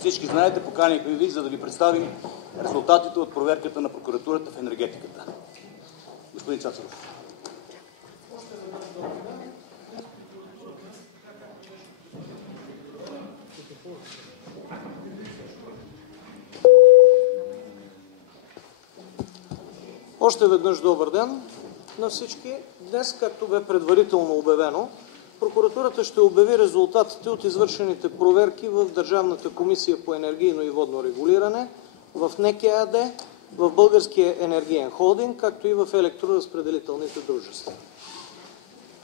всички знаете, поканихме ви, за да ви представим резултатите от проверката на прокуратурата в енергетиката. Господин Цацаров. Още веднъж добър ден на всички. Днес, както бе предварително обявено, прокуратурата ще обяви резултатите от извършените проверки в Държавната комисия по енергийно и водно регулиране, в НЕК ЕАД, в Българския енергиен холдинг, както и в електроразпределителните дружества.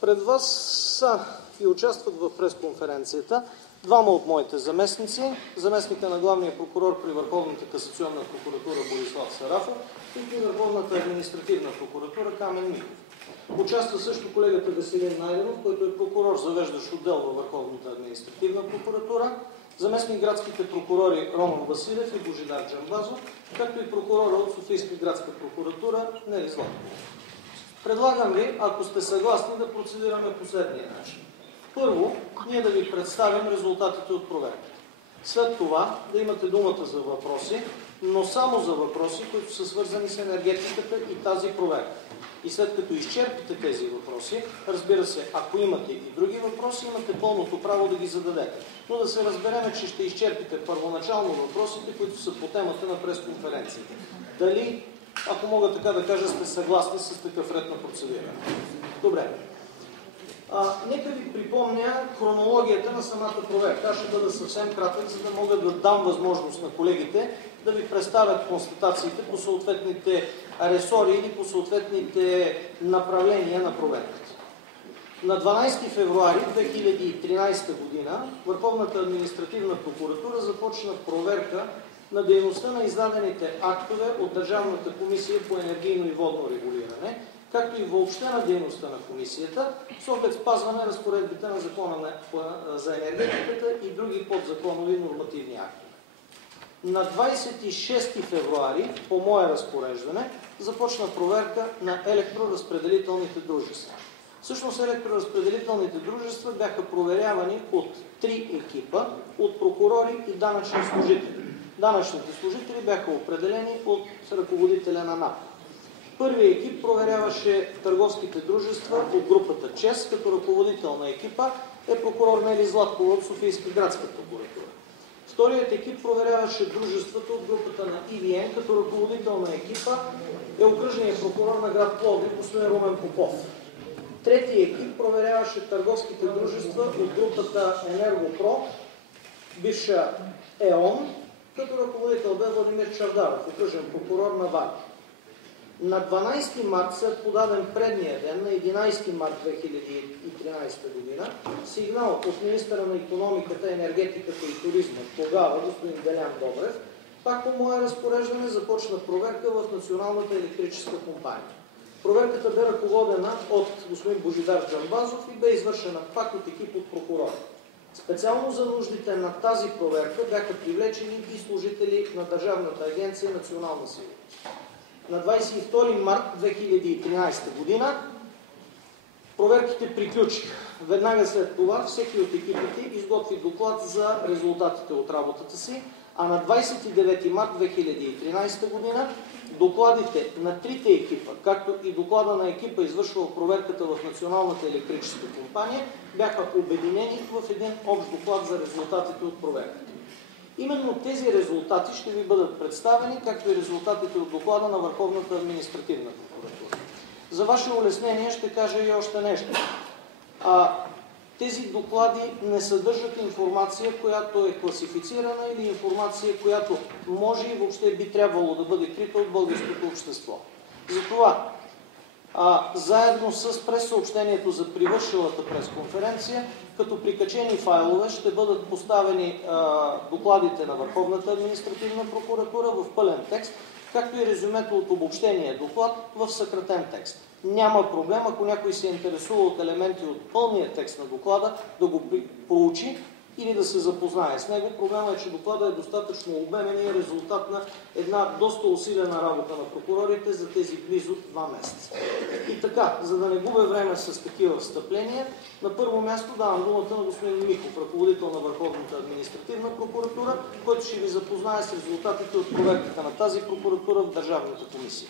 Пред вас са и участват в пресконференцията двама от моите заместници, заместника на главния прокурор при Върховната касационна прокуратура Борислав Сарафов и при Върховната административна прокуратура Камен Михов. Участва също колегата Веселин Найденов, който е прокурор, завеждащ отдел във Върховната административна прокуратура, заместник градските прокурори Роман Василев и Божидар Джамбазов, както и прокурора от Софийска градска прокуратура Нели Златкова. Предлагам ви, ако сте съгласни, да процедираме последния начин. Първо, ние да ви представим резултатите от проверката. След това да имате думата за въпроси, но само за въпроси, които са свързани с енергетиката и тази проверка. И след като изчерпите тези въпроси, разбира се, ако имате и други въпроси, имате пълното право да ги зададете. Но да се разбереме, че ще изчерпите първоначално въпросите, които са по темата на пресконференцията. Дали, ако мога така да кажа, сте съгласни с такъв ред на процедиране? Добре. Нека ви припомня хронологията на самата проверка. Аз ще бъда съвсем кратък, за да мога да дам възможност на колегите да ви представят констатациите по съответните ресори или по съответните направления на проверката. На 12 февруари 2013 година Върховната административна прокуратура започна проверка на дейността на издадените актове от Държавната комисия по енергийно и водно регулиране, както и въобще на дейността на комисията, с оглед спазване разпоредбите на Закона за енергетиката и други подзаконови нормативни актове. На 26 февруари, по мое разпореждане, започна проверка на електроразпределителните дружества. Всъщност електроразпределителните дружества бяха проверявани от 3 екипа, от прокурори и данъчни служители. Данъчните служители бяха определени от ръководителя на НАП. Първият екип проверяваше търговските дружества от групата ЧЕС, като ръководител на екипа е прокурор Нели Златкова от Софийска градска прокуратура. Вторият екип проверяваше дружествата от групата на ИВН, като ръководител на екипа е окръжният прокурор на град Пловдив господин Румен Попов. Третият екип проверяваше търговските дружества от групата Енергопро, бивша ЕОН, като ръководител бе Владимир Чавдаров, окръжен прокурор на ВАР. На 12 март, след подаден предния ден, на 11 март 2013 година, сигнал от министъра на икономиката, енергетиката и туризма, тогава господин Делян Добрев, пак по мое разпореждане започна проверка в Националната електрическа компания. Проверката бе ръководена от господин Божидар Джамбазов и бе извършена пак от екип от прокурори. Специално за нуждите на тази проверка бяха привлечени и служители на Държавната агенция Национална сигурност. На 22 март 2013 година проверките приключиха. Веднага след това всеки от екипите изготви доклад за резултатите от работата си, а на 29 март 2013 година докладите на трите екипа, както и доклада на екипа, извършвал проверката в Националната електрическа компания, бяха обединени в един общ доклад за резултатите от проверката. Именно тези резултати ще ви бъдат представени, както и резултатите от доклада на Върховната административна прокуратура. За ваше улеснение ще кажа и още нещо. Тези доклади не съдържат информация, която е класифицирана или информация, която може и въобще би трябвало да бъде крита от българското общество. Затова, заедно с прессъобщението за привършилата пресконференция, като прикачени файлове ще бъдат поставени докладите на Върховната административна прокуратура в пълен текст, както и резюмето от обобщения доклад в съкратен текст. Няма проблем, ако някой се интересува от елементи от пълния текст на доклада, да го проучи или да се запознае с него. Проблемът е, че докладът е достатъчно обемен и е резултат на една доста усилена работа на прокурорите за тези близо 2 месеца. И така, за да не губя време с такива встъпления, на първо място давам думата на господин Михов, ръководител на Върховната административна прокуратура, който ще ви запознае с резултатите от проверката на тази прокуратура в Държавната комисия.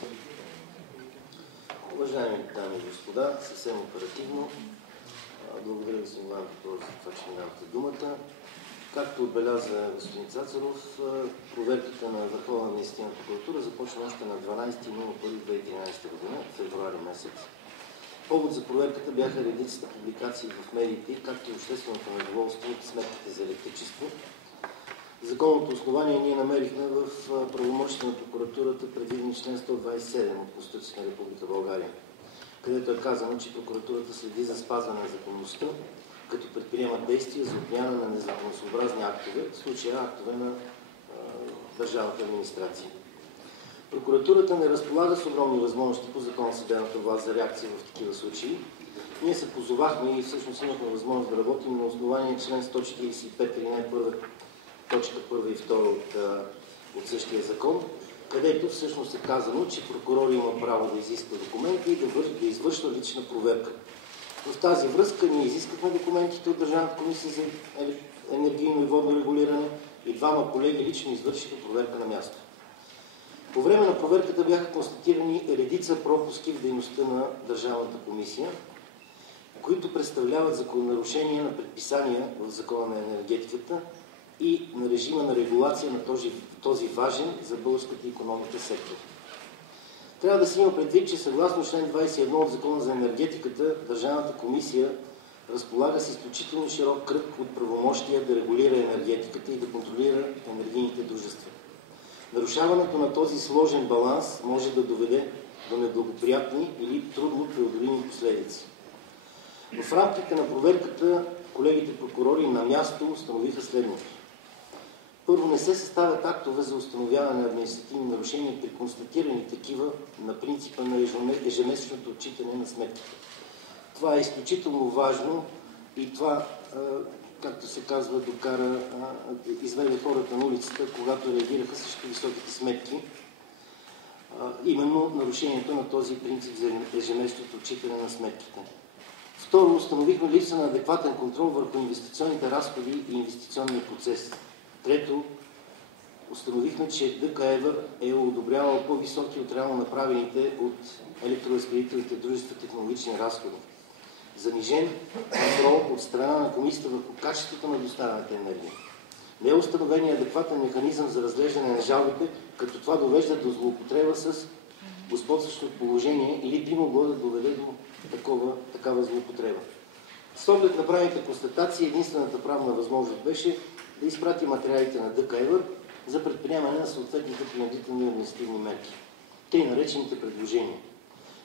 Уважаеми дами и господа, съвсем оперативно, благодаря господин Ландов за това, че ми давате думата. Както отбеляза господин Цацаров, проверката на Върховна административна прокуратура започна още на 12.01.2013 година, февруари месец. Повод за проверката бяха редицата публикации в медиите, както и общественото недоволство от сметките за електричество. Законното основание ние намерихме в правомощите на прокуратурата, предвидени член 127 от Конституцията на Република България, където е казано, че прокуратурата следи за спазване на законността, като предприема действия за отмяна на незаконосъобразни актове, в случая актове на държавната администрация. Прокуратурата не разполага с огромни възможности по закон съдебната власт за реакция в такива случаи. Ние се позовахме и всъщност имахме възможност да работим на основание член 145 или най-първа точка 1 и 2 от същия закон, където всъщност е казано, че прокурор има право да изисква документи и да извършва лична проверка. В тази връзка ние изискахме документите от Държавната комисия за енергийно и водно регулиране и двама колеги лично извършиха проверка на място. По време на проверката бяха констатирани редица пропуски в дейността на Държавната комисия, които представляват закононарушения на предписания в Закона на енергетиката и на режима на регулация на този важен за българската икономика сектор. Трябва да се има предвид, че съгласно член 21 от Закона за енергетиката, Държавната комисия разполага с изключително широк кръг от правомощия да регулира енергетиката и да контролира енергийните дружества. Нарушаването на този сложен баланс може да доведе до неблагоприятни или трудно преодолими последици. В рамките на проверката колегите прокурори на място установиха следното. Първо, не се съставят актове за установяване на административни нарушения при констатирани такива на принципа на ежемесечното отчитане на сметките. Това е изключително важно и това, както се казва, изведе хората на улицата, когато реагираха срещу високите сметки. Именно нарушението на този принцип за ежемесечното отчитане на сметките. Второ, установихме липса на адекватен контрол върху инвестиционните разходи и инвестиционния процес. Трето, установихме, че ДКЕВР е одобрявал по-високи от реално направените от електроразпределителните дружества технологични разходи. Занижен контрол от страна на комисията върху качеството на доставената енергия. Не е установен адекватен механизъм за разглеждане на жалбите, като това довежда до злоупотреба с господстващо положение или би могло да доведе до такава злоупотреба. С оглед на правилните констатации, единствената правна възможност беше да изпрати материалите на ДКЕВР за предприемане на съответните принудителни административни мерки. Тъй наречените предложения.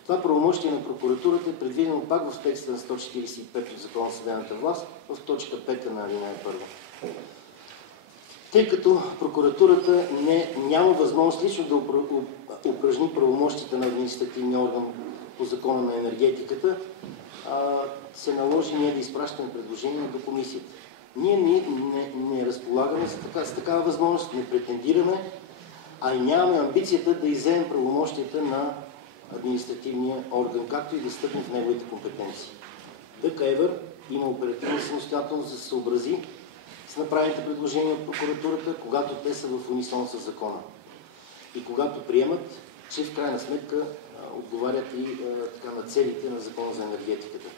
Това правомощие на прокуратурата е предвидено пак в текста на 145 от Закона за съдебната власт, в точка 5 на алинея 1. Тъй като прокуратурата няма възможност лично да упражни правомощите на административния орган по Закона на енергетиката, се наложи ние да изпращаме предложения до комисията. Ние не разполагаме с такава възможност, не претендираме, а и нямаме амбицията да изземем правомощията на административния орган, както и да стъпим в неговите компетенции. ДКЕВР има оперативна самостоятелност да се съобрази с направените предложения от прокуратурата, когато те са в унисон с закона. И когато приемат, че в крайна сметка отговарят и на целите на Закона за енергетиката.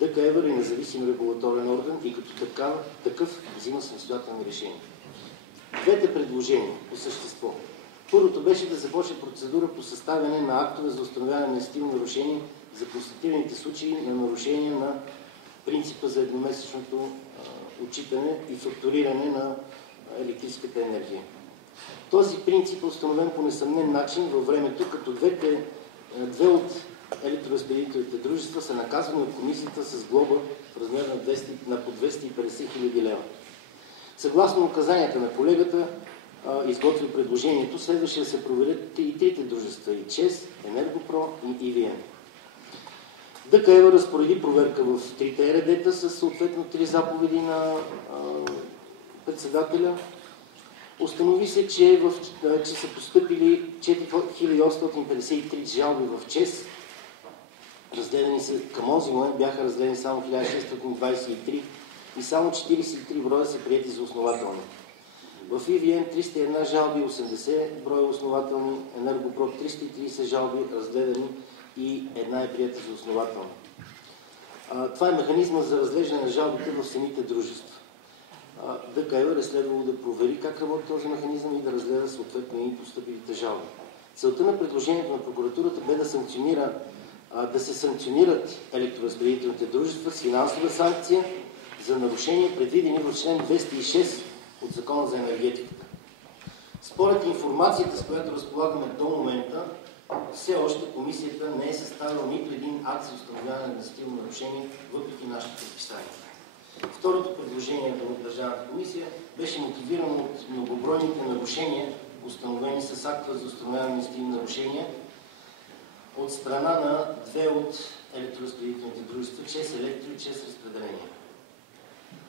ДКЕВР е независим регулаторен орган и като такъв взима самостоятелни решения. Двете предложения по същество. Първото беше да започне процедура по съставяне на актове за установяване на административни нарушения за констатираните случаи на нарушение на принципа за едномесечното отчитане и фактуриране на електрическата енергия. Този принцип е установен по несъмнен начин във времето, като две от електроразпределителните дружества са наказани от комисията с глоба в размер на по 250 хил. лева. Съгласно указанията на колегата, изготвил предложението, следваше да се проверят и трите дружества – и ЧЕЗ, Енергопро и ЕВН. ДКЕВ разпореди проверка в трите РД-та с съответно 3 заповеди на председателя. Установи се, че са постъпили 4853 жалби в ЧЕС. Разгледани са, към този момент бяха разгледани само 1623 и само 43 броя са приети за основателни. В ИВН 301 жалби, 80 броя основателни, Енергопрод 330 жалби разгледани и една е прията за основателна. Това е механизма за разглеждане на жалбите в самите дружества. ДКЕВР е следвало да провери как работи този механизъм и да разгледа съответно и постъпилите жалби. Целта на предложението на прокуратурата бе да се санкционират електроразпределителните дружества с финансова санкция за нарушения, предвидени в член 206 от Закона за енергетиката. Според информацията, с която разполагаме до момента, все още комисията не е съставила нито един акт за установяване на административно нарушение, въпреки нашето предписание. Второто предложение от Държавната комисия беше мотивирано от многобройните нарушения, установени с акта за установяване на административни нарушения от страна на две от електроразпределителните дружества, ЧЕЗ Електро и ЧЕЗ Разпределение.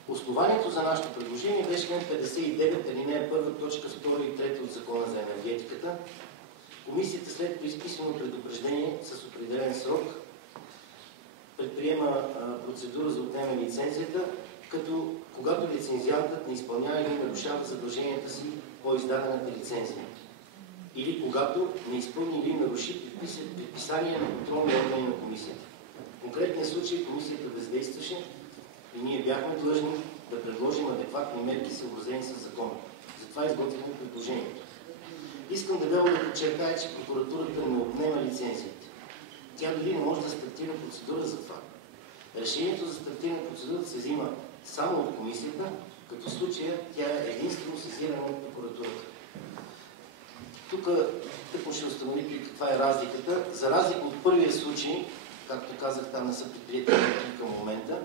Основанието за нашето предложение беше член 59, алинея 1, точка 2 и 3 от Закона за енергетиката. Комисията след писмено предупреждение с определен срок предприема процедура за отнемане на лицензията, като когато лицензиантът не изпълнява или нарушава задълженията си по издадената лицензия, или когато не изпълни или наруши предписания на контролни органи на комисията. В конкретния случай комисията бездействаше и ние бяхме длъжни да предложим адекватни мерки, съобразени с закона. Затова изготвихме предложението. Искам дебело да подчертая, че прокуратурата не отнема лицензиите. Тя дори не може да стартира процедура за това. Решението за стартиране на процедурата се взима само от комисията, като в случая тя е единствено сезирана от прокуратурата. Тук ще установите каква е разликата. За разлика от първия случай, както казах, там не са предприети мерки към момента,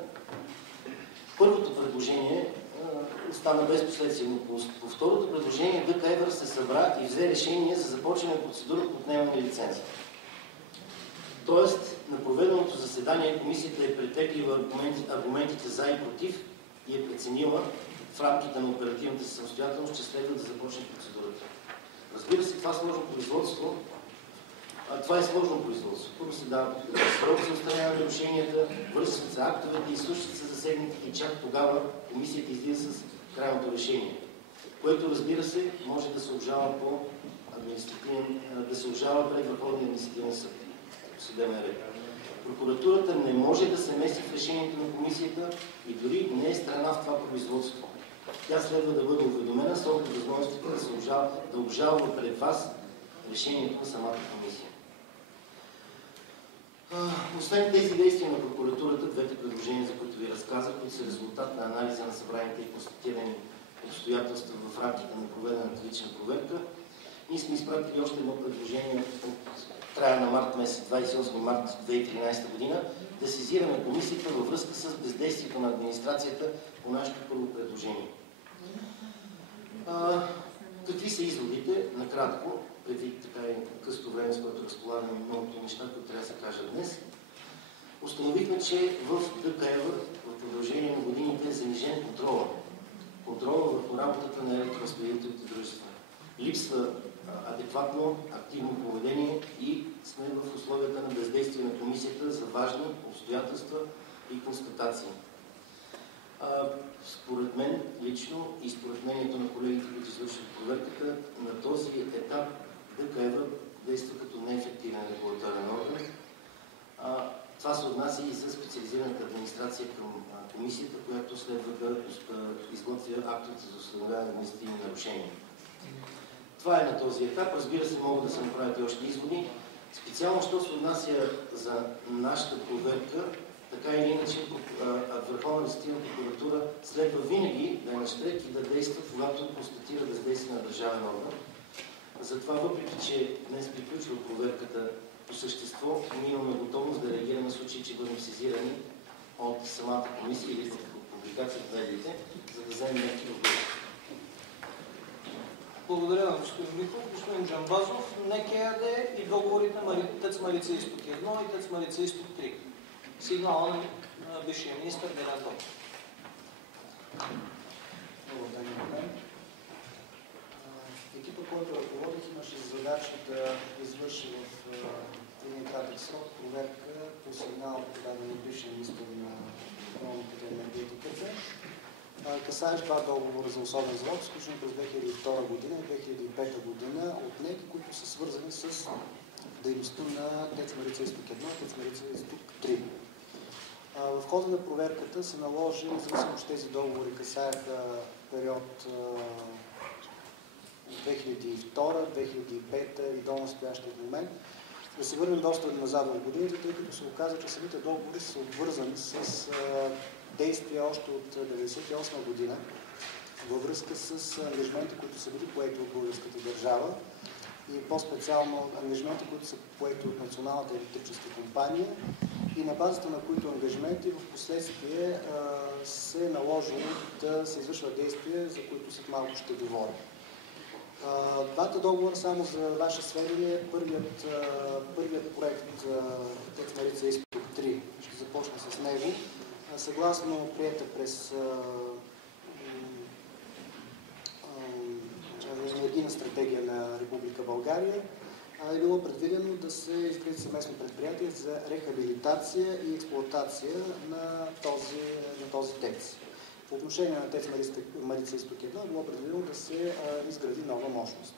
първото предложение остана без последствия, но по второто предложение ДКЕВР се събра и взе решение за започване на процедура по отнемане на лицензия. Тоест, на проведеното заседание комисията е претеглила аргументите за и против и е преценила в рамките на оперативната си самостоятелност, че следва да започне процедурата. Разбира се, това е сложно производство. Това е сложно производство. Първо се дава срок за отстраняване на нарушенията, връзват се актовете, изслушват се засегнатите и чак тогава комисията излиза с крайното решение, което, разбира се, може да се обжалва по да се обжалва пред Върховния административен съд, съдебен ред. Прокуратурата не може да се меси в решението на комисията и дори не е страна в това производство. Тя следва да бъде уведомена с оглед възможностите да обжалва пред вас решението на самата комисия. Освен тези действия на прокуратурата, двете предложения, за които ви разказах, които са резултат на анализа на събраните и констатирани обстоятелства в рамките на проведената лична проверка, ние сме изпратили още едно предложение от края на март месец, 28 март 2013 година, да сезираме комисията във връзка с бездействието на администрацията по нашето първо предложение. Какви са изводите? Накратко, предвид така и късото време, с което разполагаме многото неща, които трябва да се кажат днес, установихме, че в ДКЕВР в продължение на годините е занижен контрола. Контрола върху работата на електроразпределителните дружества. Липсва адекватно, активно поведение и сме в условията на бездействие на комисията за важни обстоятелства и констатации. Според мен лично и според мнението на колегите, които извършват проверката, на този етап ДКЕВР действа като неефективен регулаторен орган. Това се отнася и за специализираната администрация към комисията, която следва да изготвя актовете за установяване на административни нарушения. Това е на този етап. Разбира се, могат да се направят и още изводи. Специално, що се отнася за нашата проверка, така или иначе Върховна административна прокуратура следва винаги да е на щрек и да действа, когато констатира бездействие на държавен орган. Затова, въпреки че днес приключва проверката по същество, ние имаме готовност да реагираме в случай, че бъдем сезирани от самата комисия или от публикацията в медиите, за да вземем мерки в бъдеще. Благодаря на господин Михов. Господин Джамбазов, НЕК ЕАД и договорите на ТЕЦ Марица изток 1 и ТЕЦ Марица изток 3. сигнала на бившия министър Делян Добрев. Добър ден на мен. Екипа, който ръководих, имаше задача да извърши в един кратък срок проверка по сигнал, подаден от бившия министър на икономиката и енергетиката, касаещ два договора за особен залог, сключени през 2002 година и 2005 година от НЕК, които са свързани с дейността на ТЕЦ Марица Изток 1 и ТЕЦ Марица Изток 3. В хода на проверката се наложи, независимо че тези договори касаеха период 2002, 2005 и до настоящия момент, да се върнем доста назад в годините, тъй като се оказа, че самите договори са обвързани с действия още от 1998 година във връзка с ангажименти, които са били поети от българската държава и по-специално ангажименти, които са поети от Националната електрическа компания и на базата на които ангажименти в последствие се е наложило да се извършват действия, за които след малко ще говоря. Двата договора, само за ваше сведение, първият проект ТЕЦ Марица Изток 3, ще започна с него, съгласно приета през енергийна стратегия на Република България, е било предвидено да се изгради съвместно предприятие за рехабилитация и експлоатация на този ТЕЦ. По отношение на ТЕЦ Марица Изток 1 е било предвидено да се изгради нова мощност.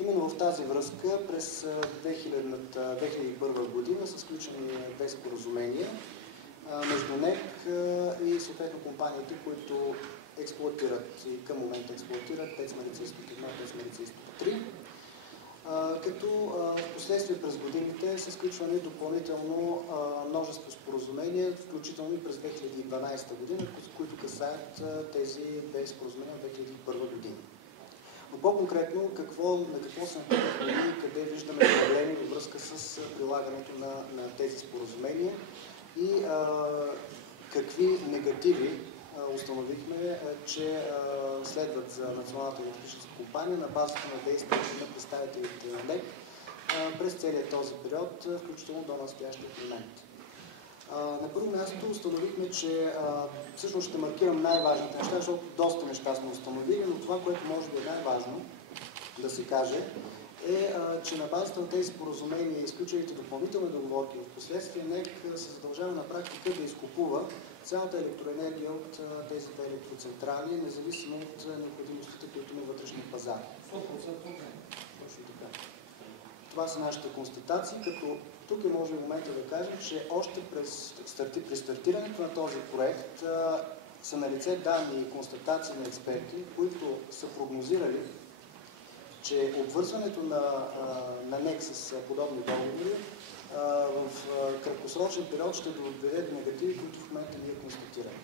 Именно в тази връзка през 2001 година са сключени две споразумения между НЕК и съответно компаниите, които експлоатират и към момента експлоатират ТЕЦ Марица Изток 1 и ТЕЦ Марица Изток 3. Като в последствие през годините са сключвани допълнително множество споразумения, включително и през 2012 година, които касаят тези две споразумения от 2001 година. Но по-конкретно, на какво се натрупахме и къде виждаме проблеми във връзка с прилагането на тези споразумения и какви негативи установихме, че следват за Националната електрическа компания на базата на действията на представителите на НЕК през целият този период, включително до настоящия момент. На първо място установихме, че всъщност ще маркирам най-важните неща, защото доста неща сме установили, но това, което може би е най-важно да се каже, е, че на базата на тези споразумения и изключените допълнителни договорки в последствие НЕК се задължава на практика да изкупува цялата електроенергия от тези две електроцентрали, независимо от необходимостите, които има вътрешния пазар. 100% точно така. Това са нашите констатации, като тук е може в момента да кажем, че още при стартирането на този проект са налице данни и констатации на експерти, които са прогнозирали, че обвързването на НЕК с подобни договори в краткосрочен период ще доведе до негативи, които в момента ние констатираме.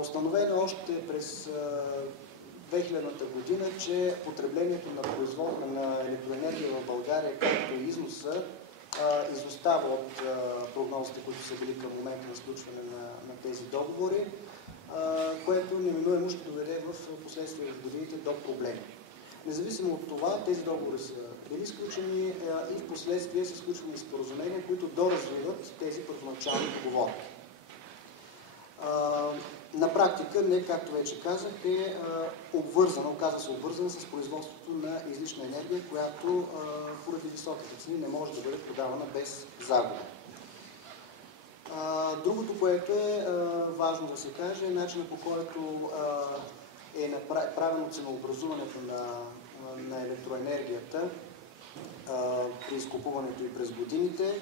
Установено още през 2000-та година, че потреблението на производство на електроенергия в България, както и износа, изостава от прогнозите, които са били към момента на сключване на тези договори, което неминуемо ще доведе в последствие в годините до проблеми. Независимо от това, тези договори са били сключени и в последствие са сключвани споразумения, които доразвиват тези първоначални договори. На практика, не както вече казах, е обвързана, оказва се обвързана с производството на излишна енергия, която поради високите цени не може да бъде продавана без загуба. Другото, което е важно да се каже, е начинът, по който е правено ценообразуването на електроенергията при изкупуването и през годините.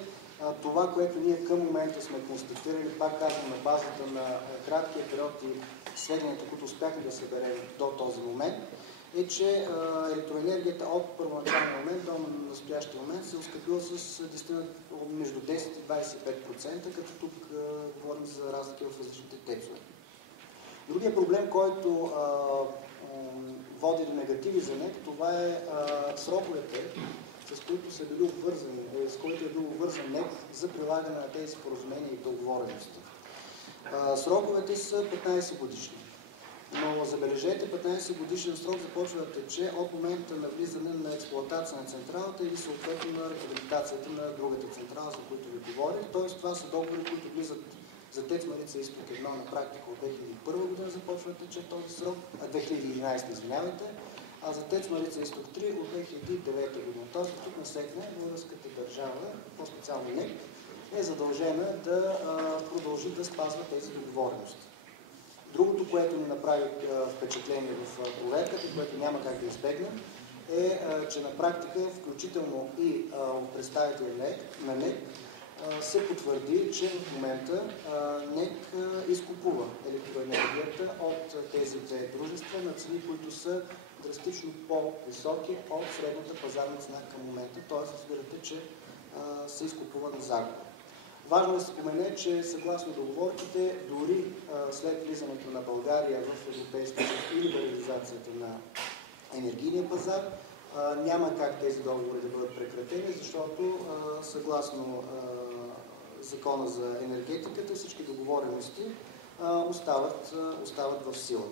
Това, което ние към момента сме констатирали, пак казвам, на базата на краткия период и сведенията, които успяхме да съберем до този момент, е, че електроенергията от първоначалния момент до настоящия момент се оскъпила с между 10 и 25%, като тук говорим за разлики в различните тецове. Другия проблем, който води до негативи за НЕК, това е сроковете, с които са били обвързани, с които е бил обвързан НЕК за прилагане на тези споразумения и договорености. Сроковете са 15 годишни. Но забележете, 15 годишен срок започва да тече от момента на влизане на експлоатация на централата или съответно на рехабилитацията на другата централа, за които ви говорих. Тоест това са договори, които влизат за ТЕЦ Марица Изток 1 на практика от 2001 година започва да тече този срок, 2011, извинявайте, а за ТЕЦ Марица Изток 3 от 2009 година. Тоест тук насетне българската държава, по-специално НЕК, е задължена да продължи да спазва тези договорености. Другото, което ни направи впечатление в проверката, което няма как да избегнем, е, че на практика, включително и от представители на НЕК, се потвърди, че в момента НЕК изкупува електроенергията от тези две дружества на цени, които са драстично по-високи от средната пазарна цена към момента. Тоест, разбирате, че се изкупува на загуба. Важно е да се спомене, че съгласно договорките, дори след влизането на България в Европейския съюз и либерализацията на енергийния пазар, няма как тези договори да бъдат прекратени, защото съгласно Закона за енергетиката всички договорености остават в сила.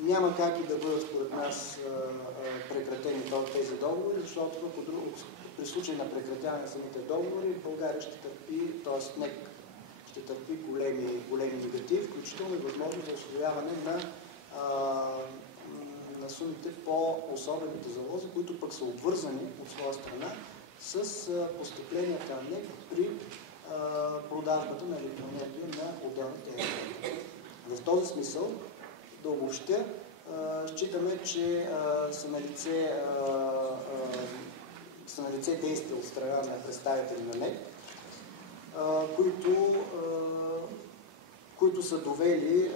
Няма как и да бъдат според нас прекратени тези договори, защото при случай на прекратяване на самите договори България ще търпи, т.е. НЕК ще търпи големи негативи, включително и възможност за освояване на сумите по особените залози, които пък са обвързани от своя страна с постъпленията на НЕК при продажбата на електроенергия на отделните енергии. В този смисъл, да обобщя, считаме, че са налице действия от страна на представители на НЕК, които са довели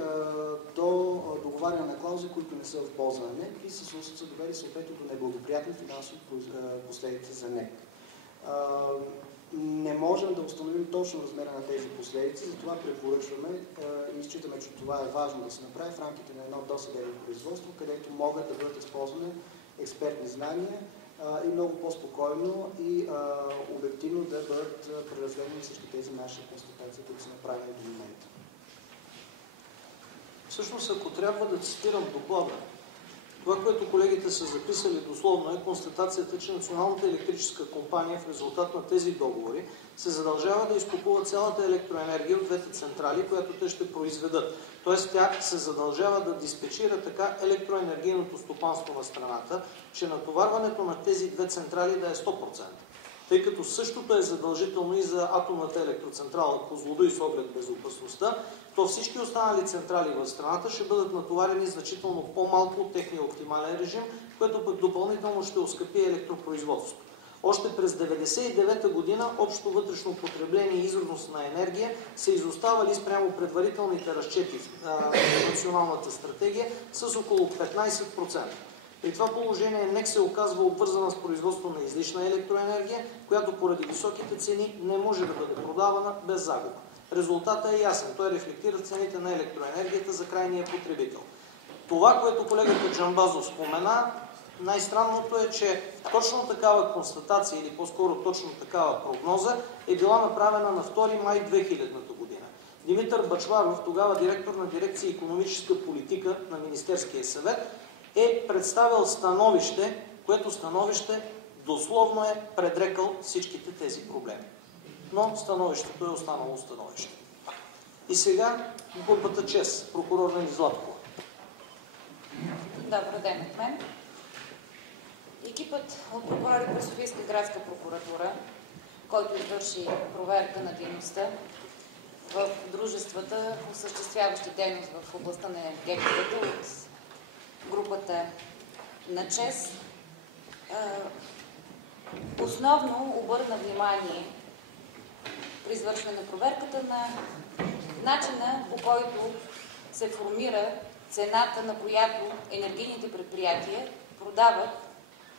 до договаряне на клаузи, които не са в полза на НЕК и са довели съответно до неблагоприятни финансови последици за НЕК. Не можем да установим точно размера на тези последици, затова препоръчваме и считаме, че това е важно да се направи в рамките на едно досъдебно производство, където могат да бъдат използвани експертни знания и много по-спокойно и обективно да бъдат преразгледани всички тези наши констатации, които са направени до момента. Всъщност, ако трябва да цитирам доклада, това, което колегите са записали дословно е констатацията, че Националната електрическа компания в резултат на тези договори се задължава да изкупува цялата електроенергия от двете централи, която те ще произведат. Тоест тя се задължава да диспечира така електроенергийното стопанство на страната, че натоварването на тези две централи да е 100%. Тъй като същото е задължително и за атомната електроцентрала Козлодуй с оглед безопасността, то всички останали централи в страната ще бъдат натоварени значително по-малко от техния оптимален режим, което пък допълнително ще оскъпи електропроизводството. Още през 1999 година общо вътрешно потребление и износ на енергия са изоставали спрямо предварителните разчети в националната стратегия с около 15%. При това положение НЕК се оказва обвързана с производство на излишна електроенергия, която поради високите цени не може да бъде продавана без загуба. Резултатът е ясен. Той рефлектира цените на електроенергията за крайния потребител. Това, което колегата Джамбазов спомена, най-странното е, че точно такава констатация или по-скоро точно такава прогноза е била направена на 2 май 2000 година. Димитър Бъчваров, тогава директор на дирекция икономическа политика на Министерския съвет, е представил становище, което становище дословно е предрекал всичките тези проблеми. Но становището е останало становище. И сега групата ЧЕС, прокурор Нели Златкова. Добър ден от мен. Екипът от прокурори при Софийска градска прокуратура, който извърши проверка на дейността в дружествата, осъществяващи дейност в областта на енергетиката от групата на ЧЕС, основно обърна внимание при извършване на проверката на начина, по който се формира цената, на която енергийните предприятия продават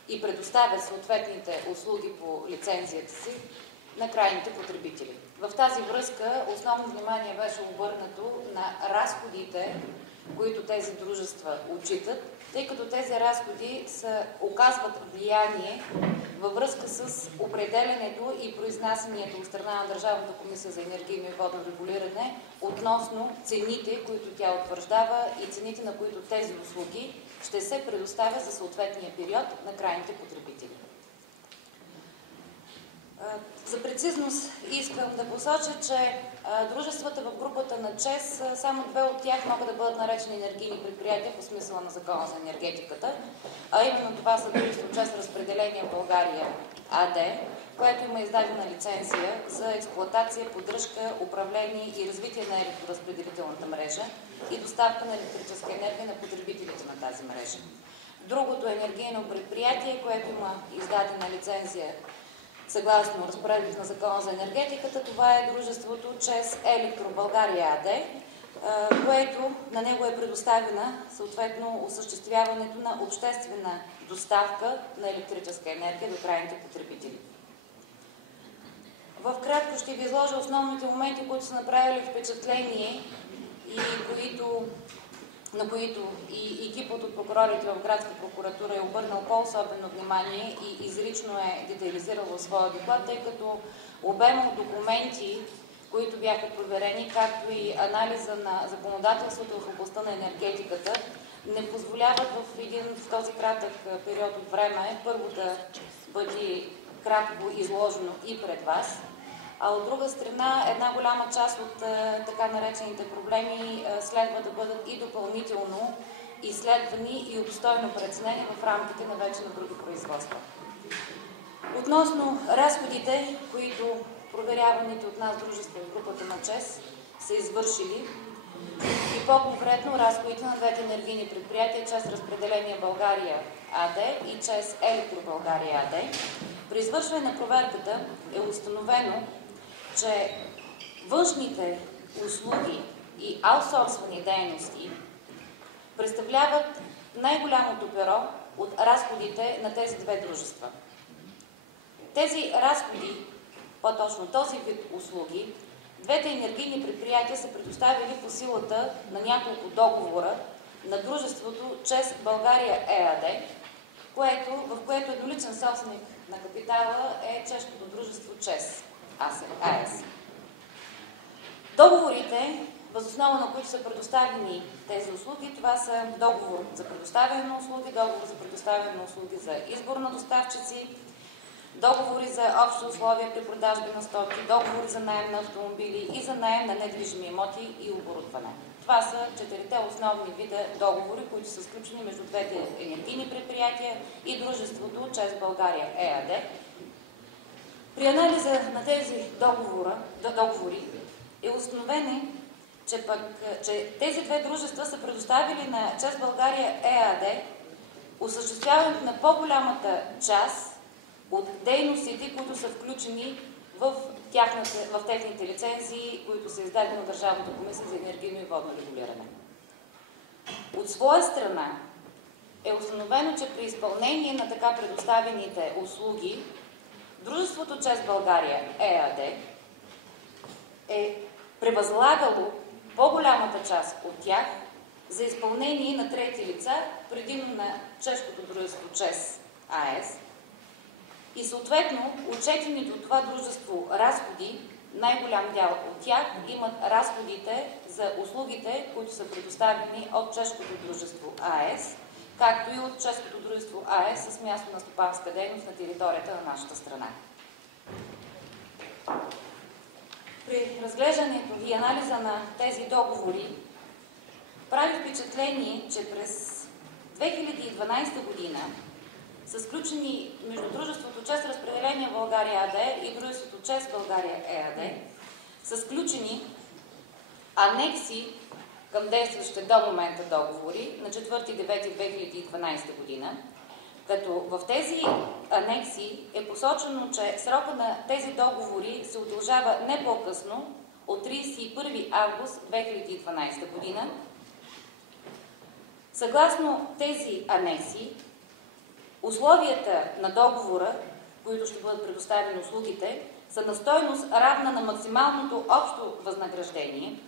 и предоставят съответните услуги по лицензията си на крайните потребители. В тази връзка основно внимание беше обърнато на разходите, които тези дружества отчитат, тъй като тези разходи оказват влияние във връзка с определянето и произнасянето от страна на Държавната комисия за енергийно и водно регулиране относно цените, които тя утвърждава и цените, на които тези услуги ще се предоставят за съответния период на крайните потребители. За прецизност искам да посоча, че дружествата в групата на ЧЕЗ, само две от тях могат да бъдат наречени енергийни предприятия по смисъла на Закона за енергетиката, а именно това са дружество ЧЕЗ Разпределение България АД, което има издадена лицензия за експлоатация, поддръжка, управление и развитие на електроразпределителната мрежа и доставка на електрическа енергия на потребителите на тази мрежа. Другото е енергийно предприятие, което има издадена лицензия съгласно разпоредбите на Закона за енергетиката. Това е дружеството ЧЕЗ Електро България АД, което на него е предоставена съответно осъществяването на обществена доставка на електрическа енергия до крайните потребители. В кратко ще ви изложа основните моменти, които са направили впечатление и на които и екипът от прокурорите в Градска прокуратура е обърнал по-особено внимание и изрично е детайлизирал в своя доклад, тъй като обема от документи, които бяха проверени, както и анализа на законодателството в областта на енергетиката, не позволяват в този кратък период от време първо да бъде кратко изложено и пред вас, а от друга страна една голяма част от така наречените проблеми следва да бъдат и допълнително изследвани и обстойно преценени в рамките на вече на други производства. Относно разходите, които проверяваните от нас дружества в групата на ЧЕЗ са извършили, и по-конкретно разходите на двете енергийни предприятия ЧЕЗ Разпределение България АД и ЧЕЗ Електро България АД, при извършване на проверката е установено, че външните услуги и аутсорсвани дейности представляват най-голямото перо от разходите на тези две дружества. Тези разходи, по-точно този вид услуги, двете енергийни предприятия са предоставили по силата на няколко договора на дружеството ЧЕЗ България ЕАД, в което едноличен собственик на капитала е чешкото дружество ЧЕЗ АС. Договорите, въз основа на които са предоставени тези услуги, това са договор за предоставяне на услуги, договор за предоставяне на услуги за избор на доставчици, договори за общи условия при продажба на стоки, договори за наем на автомобили и за наем на недвижими имоти и оборудване. Това са четирите основни вида договори, които са сключени между двете енергийни предприятия и дружеството ЧЕЗ България ЕАД. При анализа на тези договори е установено, че тези две дружества са предоставили на ЧЕЗ България ЕАД осъществяването на по-голямата част от дейностите, които са включени в техните лицензии, които са издадени от Държавната комисия за енергийно и водно регулиране. От своя страна е установено, че при изпълнение на така предоставените услуги дружеството ЧЕЗ България ЕАД е превъзлагало по-голямата част от тях за изпълнение на трети лица, предимно на чешкото дружество ЧЕЗ АС. И съответно, отчетените от това дружество разходи, най-голям дял от тях имат разходите за услугите, които са предоставени от чешкото дружество АС, както и от чешкото дружество АС с място на стопанска дейност на територията на нашата страна. При разглеждането и анализа на тези договори прави впечатление, че през 2012 година са сключени между дружеството ЧЕЗ Разпределение България АД и дружеството ЧЕЗ България ЕАД са сключени анекси към действащите до момента договори на 4.9.2012 година, като в тези анекси е посочено, че срока на тези договори се удължава не по-късно от 31 август 2012 година. Съгласно тези анекси, условията на договора, които ще бъдат предоставени услугите, са на стойност равна на максималното общо възнаграждение,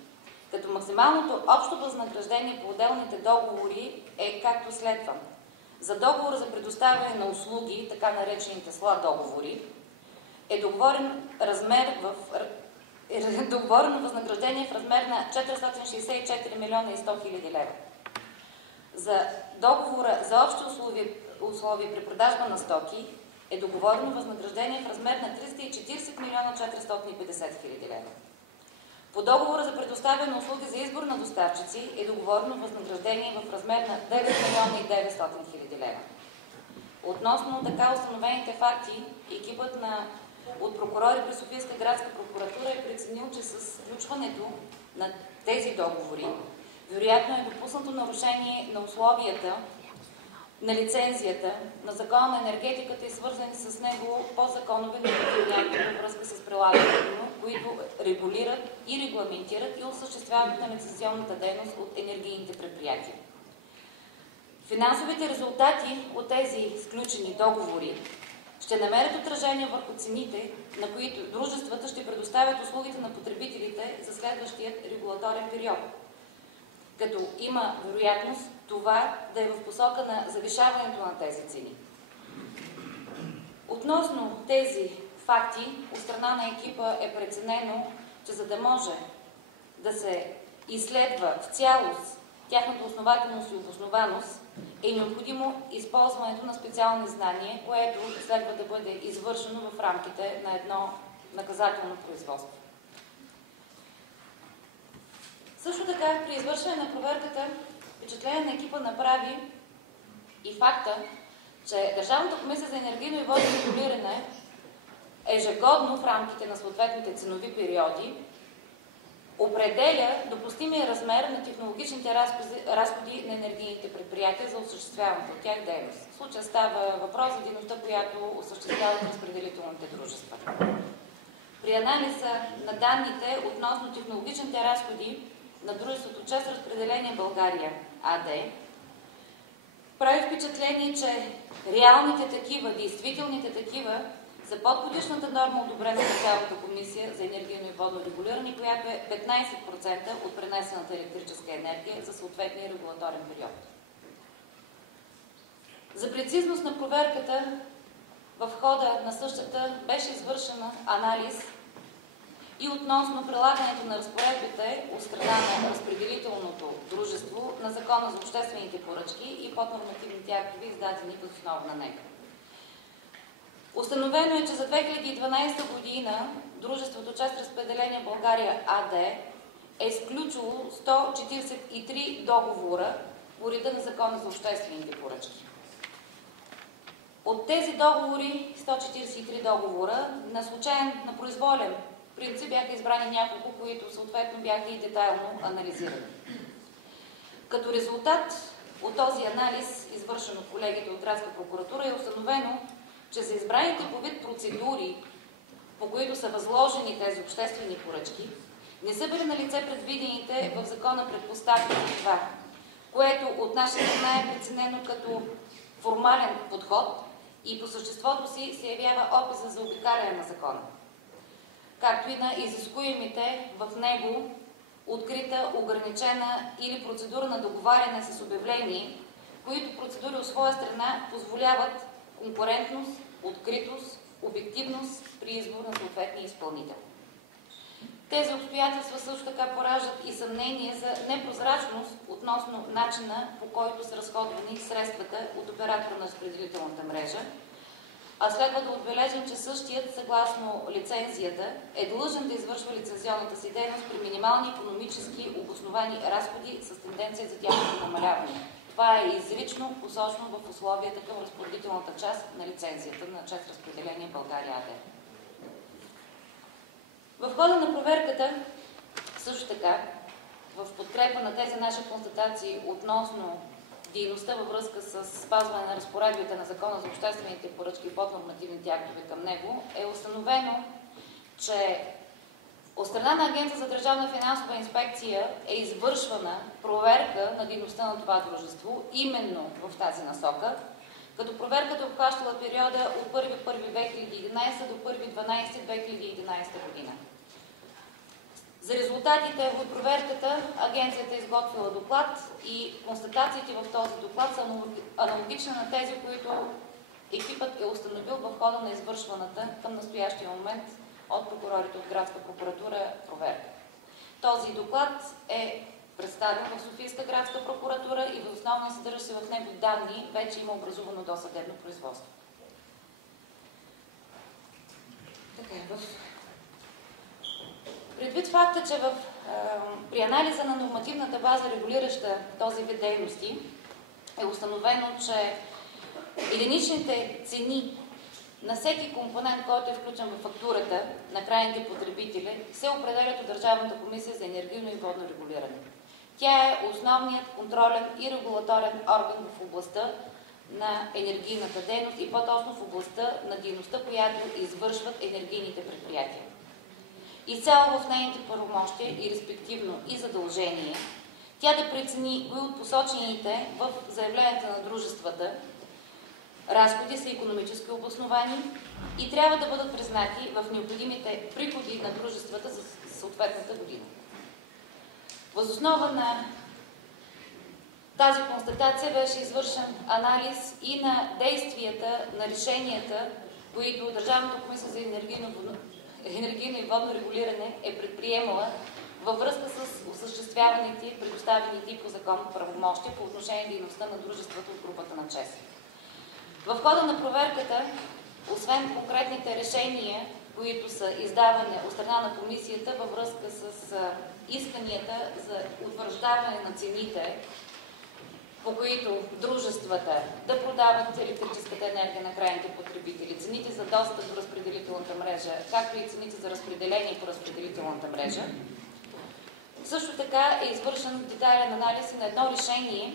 като максималното общо възнаграждение по отделните договори е както следва. за договора за предоставяне на услуги, така наречените СЛА договори, е договорено възнаграждение в размер на 464 милиона и 100 хиляди лева. За договора за общи условия при продажба на стоки е договорено възнаграждение в размер на 340 милиона 450 хиляди лева. По договора за предоставяне на услуги за избор на доставчици е договорено възнаграждение в размер на 9 милиона и 900 хиляди лева. Относно така установените факти, екипът от прокурори при Софийска градска прокуратура е преценил, че с включването на тези договори вероятно е допуснато нарушение на условията на лицензията на Закона на енергетиката и свързани с него подзаконови нормативни актове във връзка с прилагането му, които регулират и регламентират и осъществяват на лицензионната дейност от енергийните предприятия. Финансовите резултати от тези сключени договори ще намерят отражение върху цените, на които дружествата ще предоставят услугите на потребителите за следващият регулаторен период, като има вероятност това да е в посока на завишаването на тези цени. Относно тези факти, от страна на екипа е преценено, че за да може да се изследва в цялост тяхната основателност и обоснованост, е необходимо използването на специални знания, което следва да бъде извършено в рамките на едно наказателно производство. Също така, при извършване на проверката, впечатление на екипа направи и факта, че Държавната комисия за енергийно и водно регулиране ежегодно в рамките на съответните ценови периоди определя допустимия размер на технологичните разходи на енергийните предприятия за осъществяваната от тях дейност. В случая става въпрос за дейността, която осъществяват разпределителните дружества. При анализа на данните относно технологичните разходи на дружеството ЧЕЗ Разпределение България АД, прави впечатление, че реалните такива, действителните такива, за подгодишната норма, одобрена от Държавната комисия за енергийно и водно регулиране, която е 15% от пренесената електрическа енергия за съответния регулаторен период. За прецизност на проверката, в хода на същата беше извършена анализ и относно прилагането на разпоредбите от страна на разпределителното дружество на Закона за обществените поръчки и поднормативните актове, издадени въз основа на него. Установено е, че за 2012 година дружеството ЧЕЗ Разпределение България АД е сключило 143 договора по реда на Закона за обществените поръчки. От тези договори, 143 договора, на произволен принцип бяха избрани няколко, които съответно бяха и детайлно анализирани. Като резултат от този анализ, извършен от колегите от Градска прокуратура, е установено, че за избраните по вид процедури, по които са възложени тези обществени поръчки, не са били налице предвидените в закона предпоставки за това, което от наша страна е преценено като формален подход и по съществото си се явява опит за заобикаляне на закона, както и на изискуемите в него открита, ограничена или процедура на договаряне с обявление, които процедури от своя страна позволяват конкурентност, откритост, обективност при избор на съответния изпълнител. Тези обстоятелства също така пораждат и съмнение за непрозрачност относно начина, по който са разходвани средствата от оператора на разпределителната мрежа, а следва да отбележим, че същият, съгласно лицензията, е длъжен да извършва лицензионната си дейност при минимални икономически обосновани разходи с тенденция за тяхното намаляване. Това е изрично посочено в условията към разпоредителната част на лицензията на ЧЕЗ Разпределение България АД. В хода на проверката, също така, в подкрепа на тези наши констатации относно дейността във връзка с спазване на разпоредбите на Закона за обществените поръчки и поднормативните актове към него, е установено, че от страна на Агенция за държавна финансова инспекция е извършвана проверка на дейността на това дружество именно в тази насока, като проверката обхващала периода от 1.1.2011 до 1.12.2011 година. За резултатите от проверката агенцията е изготвила доклад и констатациите в този доклад са аналогични на тези, които екипът е установил в хода на извършваната към настоящия момент от прокурорите от Градска прокуратура проверка. Този доклад е представен в Софийска градска прокуратура и въз основа на съдържащи в него данни вече има образувано досъдебно производство. Предвид факта, че при анализа на нормативната база, регулираща този вид дейности, е установено, че единичните цени на всеки компонент, който е включен в фактурата на крайните потребители, се определят от Държавната комисия за енергийно и водно регулиране. Тя е основният контролен и регулаторен орган в областта на енергийната дейност и по-точно в областта на дейността, която извършват енергийните предприятия. Изцяло в нейните правомощия и респективно и задължение, тя да прецени кои от посочените в заявленията на дружествата разходи са икономически обосновани и трябва да бъдат признати в необходимите приходи на дружествата за съответната година. Въз основа на тази констатация беше извършен анализ и на действията, на решенията, които Държавната комисия за енергийно и водно регулиране е предприемала във връзка с осъществяваните и предоставените и по закон правомощия по отношение дейността на дружествата от групата на ЧЕЗ. В хода на проверката, освен конкретните решения, които са издавани от страна на комисията във връзка с исканията за утвърждаване на цените, по които дружествата да продават електрическата енергия на крайните потребители, цените за достъп до разпределителната мрежа, както и цените за разпределение по разпределителната мрежа. Също така е извършен детайлен анализ на едно решение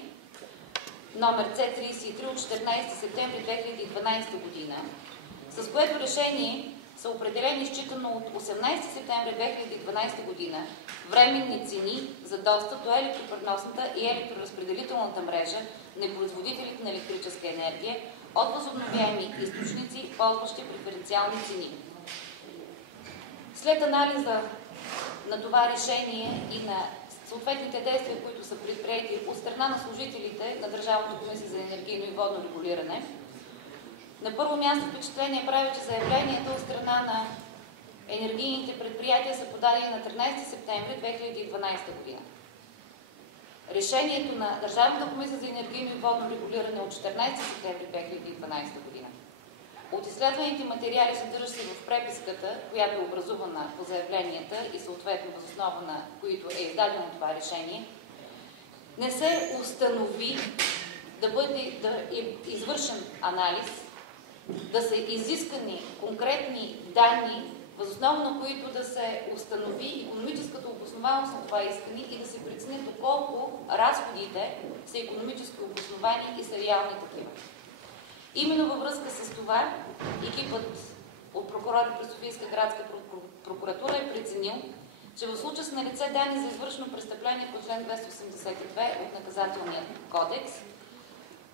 номер C33 от 14 септември 2012 година, с което решение са определени считано от 18 септември 2012 година временни цени за достъп до електропреносната и електроразпределителната мрежа на производителите на електрическа енергия от възобновяеми източници, ползващи преференциални цени. След анализа на това решение и на съответните действия, които са предприети от страна на служителите на Държавната комисия за енергийно и водно регулиране, на първо място впечатление прави, че заявленията от страна на енергийните предприятия са подадени на 13 септември 2012 година. Решението на Държавната комисия за енергийно и водно регулиране от 14 септември 2012 година. От изследваните материали, съдържащи в преписката, която е образувана по заявленията и съответно въз основа на които е издадено това решение, не се установи да е извършен анализ, да са изискани конкретни данни, въз основа на които да се установи икономическата обоснованост на това искане и да се прецени доколко разходите са икономически обосновани и са реални такива. Именно във връзка с това екипът от прокурори при Софийска градска прокуратура е преценил, че в случай с налице данни за извършено престъпление по член 282 от Наказателния кодекс,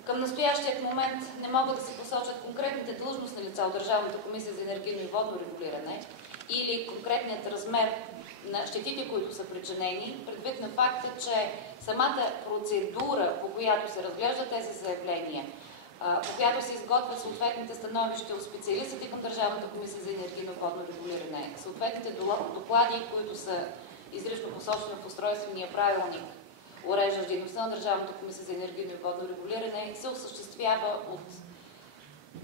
към настоящият момент не могат да се посочат конкретните длъжностни лица от Държавната комисия за енергийно и водно регулиране или конкретният размер на щетите, които са причинени, предвид на факта, че самата процедура, по която се разглеждат тези заявления, по която се изготвят съответните становища от специалистите към Държавната комисия за енергийно и водно регулиране, съответните доклади, които са изрично посочени в устройствения правилник, уреждащ дейността на Държавната комисия за енергийно и водно регулиране, се осъществява от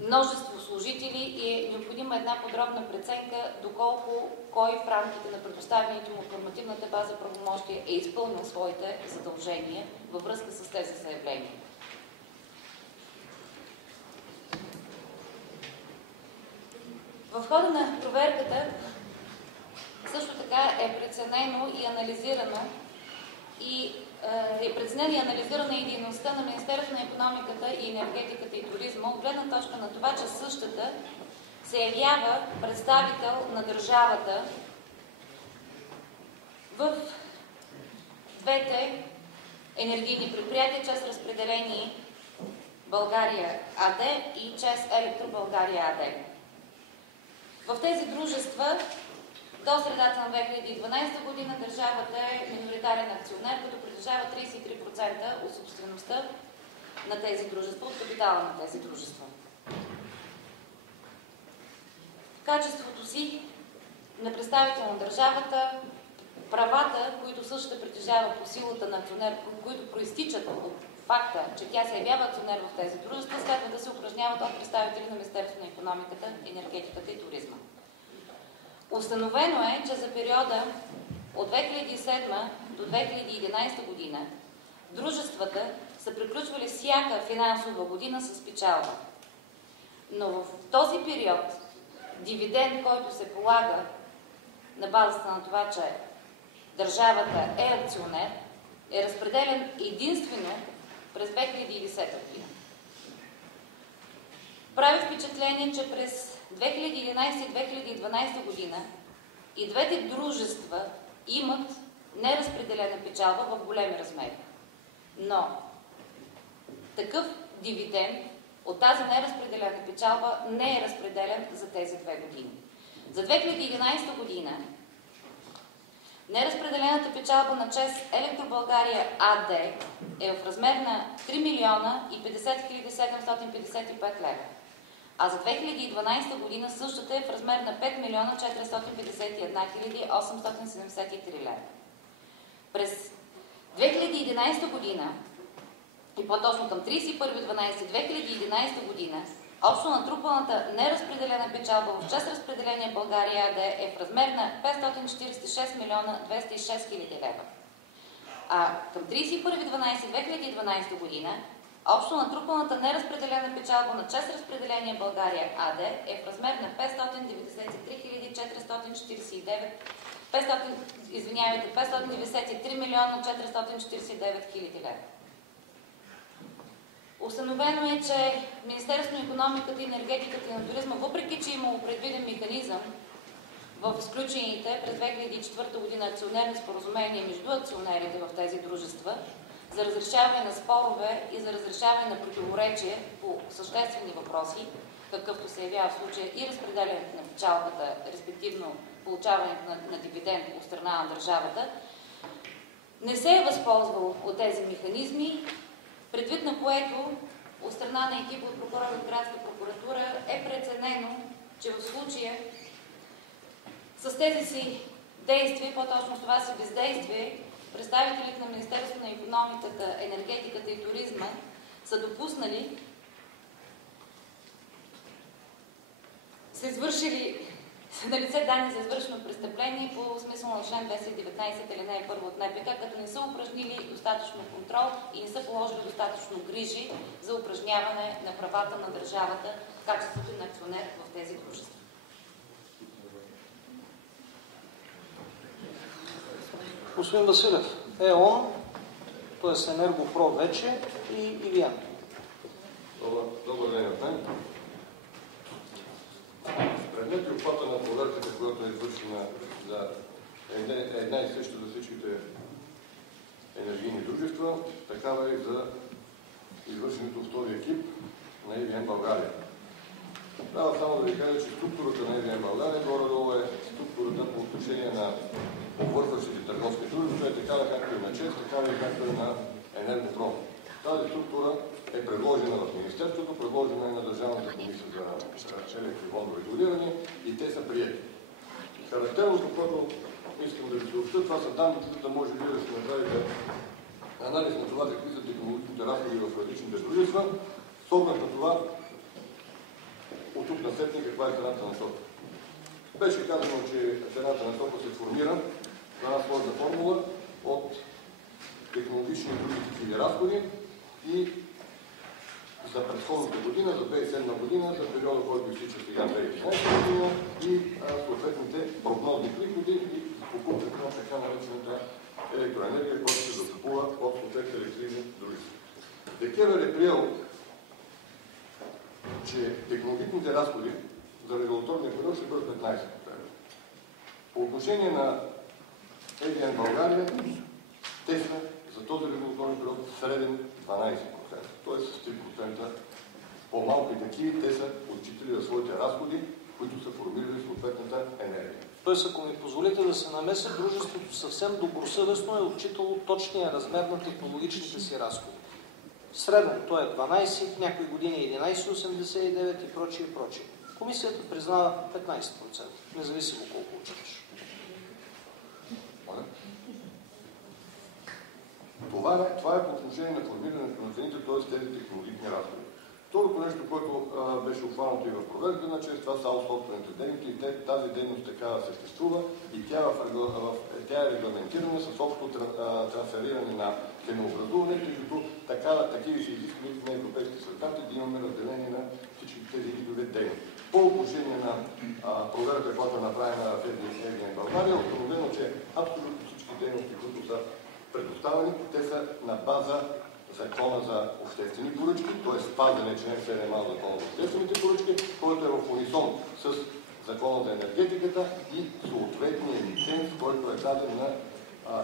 множество служители и е необходима една подробна преценка доколко кой в рамките на предоставените му от нормативната база правомощия е изпълнил своите задължения във връзка с тези заявления. В хода на проверката също така е преценено и анализирано и анализирана и дейността на Министерството на икономиката и енергетиката и туризма от гледна точка на това, че същата се явява представител на държавата в двете енергийни предприятия, ЧЕЗ Разпределение България АД и ЧЕЗ Електро България АД. В тези дружества До средата на 2012 година държавата е миноритарен акционер, като притежава 33% от собствеността на тези дружества, от капитала на тези дружества. В качеството си на представител на държавата, правата, които същата притежава по силата на акционер, които проистичат от факта, че тя се явява акционер в тези дружества, следва да се упражняват от представители на Министерството на икономиката, енергетиката и туризма. Установено е, че за периода от 2007 до 2011 година дружествата са приключвали всяка финансова година с печалба. Но в този период дивиденд, който се полага на базата на това, че държавата е акционер, е разпределен единствено през 2010 година. Прави впечатление, че през 2011 и 2012 година и двете дружества имат неразпределена печалба в големи размери. Но такъв дивиденд от тази неразпределена печалба не е разпределен за тези 2 години. За 2011 година неразпределената печалба на ЧЕЗ Електробългария АД е в размер на 3 милиона и 50 хиляди 755 лева. А за 2012 година същата е в размер на 5 милиона 451 хиляди 873 лева. През 2011 година и по-точно към 31.12.2011 година общо натрупаната неразпределена печалба в ЧЕЗ Разпределение България АД е в размер на 546 милиона 206 хиляди лева. А към 31.12.2012 година общо натрупаната неразпределена печалба на ЧЕЗ Разпределение България АД е в размер на 593 милиона 449 хиляди лева. Установено е, че Министерството на икономиката, енергетиката и на туризма, въпреки че имало предвиден механизъм в изключените през 2004 година акционерни споразумения между акционерите в тези дружества за разрешаване на спорове и за разрешаване на противоречия по съществени въпроси, какъвто се явява в случая и разпределянето на печалбата, респективно получаването на дивиденд от страна на държавата, не се е възползвал от тези механизми, предвид на което от страна на екипа от прокурор от Градска прокуратура е преценено, че в случая с тези си действия, по-точно това си бездействие, представителите на Министерството на икономиката, енергетиката и туризма са допуснали, са извършили на лице данни за извършено престъпление по смисъл на член 219 алинея 1 от НПК, като не са упражнили достатъчно контрол и не са положили достатъчно грижи за упражняване на правата на държавата в качеството на акционер в тези дружества. Господин Василев, ЕОН, т.е. Енергопро вече и Ивиан. Добър ден от мен. Предмет и обхвата на проверката, която е извършена за една и съща за всичките енергийни дружества, такава и за извършенето в този екип на EVN България. Трябва само да ви кажа, че структурата на EVN България горе-долу е структурата по отношение на обвързващите търговски дружества, е такава както и на ЧЕЗ, такава и както и на Енергопром. Тази структура е предложена в Министерството, предложена е на Държавната комисия за електроводно регулиране и те са приети. Характерното, което искам да ви съобща, това са данните, за да може вие да си направите анализ на това, какви са технологичните разходи в различните дружества, с оглед на това, от тук насетне каква е цената на тока. Беше казано, че цената на тока се формира на една сложна формула от технологични и други такива разходи и за предходната година, за 2007 година, за периода, който изтича сега 2011 година и съответните прогнозни приходи и покупката на така наречената електроенергия, която се закупува от съответните електрически дружества. ДКЕВР е приел, че технологичните разходи за регулаторния период ще бъдат 15%. По отношение на EVN България, те са за този регулаторен период среден 12%, т.е. с 3% по-малко и такива те са отчитали за своите разходи, които са формирали съответната енергия. Тоест, ако ми позволите да се намеся, дружеството съвсем добросъвестно е отчитало точния размер на технологичните си разходи. Среден той е 12, в някои години 11,89 и прочие, и прочие. Комисията признава 15%, независимо колко учиш. Това е по отношение на формирането на цените, т.е. тези технологични разходи. Второто нещо, което беше обхванато и в проверката, че това са аутсорсваните дейности и тази дейност такава съществува и тя е регламентирана с общо трансфериране на ценообразуване, тъй като такива са изискванията на европейски стандарти да имаме разделение на всички тези видове дейности. По отношение на проверката, която е направена в EVN България, е установено, че абсолютно всички дейности, които са предоставени, те са на база Закона за обществени поръчки, т.е. спазване член 7а Закона за обществените поръчки, който е в унисон с Закона за енергетиката и съответния лиценз, който е даден на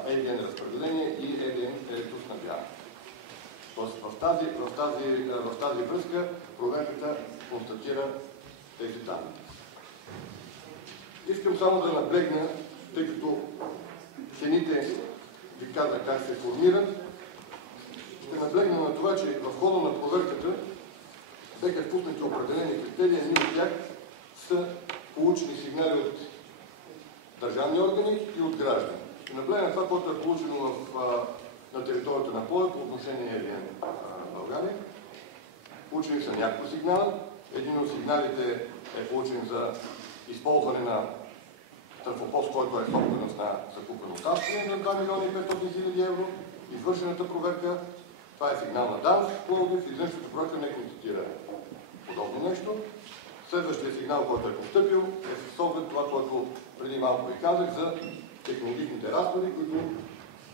EVN разпределение и EVN електроснабдяване. Тоест в тази връзка проверката констатира тези данни. Искам само да наблегна, тъй като цените ви казах как се формират, ще наблегна на това, че в хода на проверката бяха впуснати определени критерии, ние от тях са получени сигнали от държавни органи и от граждани. Ще наблегна на това, което е получено на територията на ПОЕ по отношение на EVN България. Получени са няколко сигнала. Един от сигналите е получен за използване на трафопост, който е собственост на закупено тасване на 2 милиона и 500 хиляди евро. Извършената проверка, това е сигнал на ДАНС, Пловдив, извършената проверка не констатира подобно нещо. Следващия сигнал, който е постъпил, е с оглед това, което преди малко ви казах за технологичните разходи, които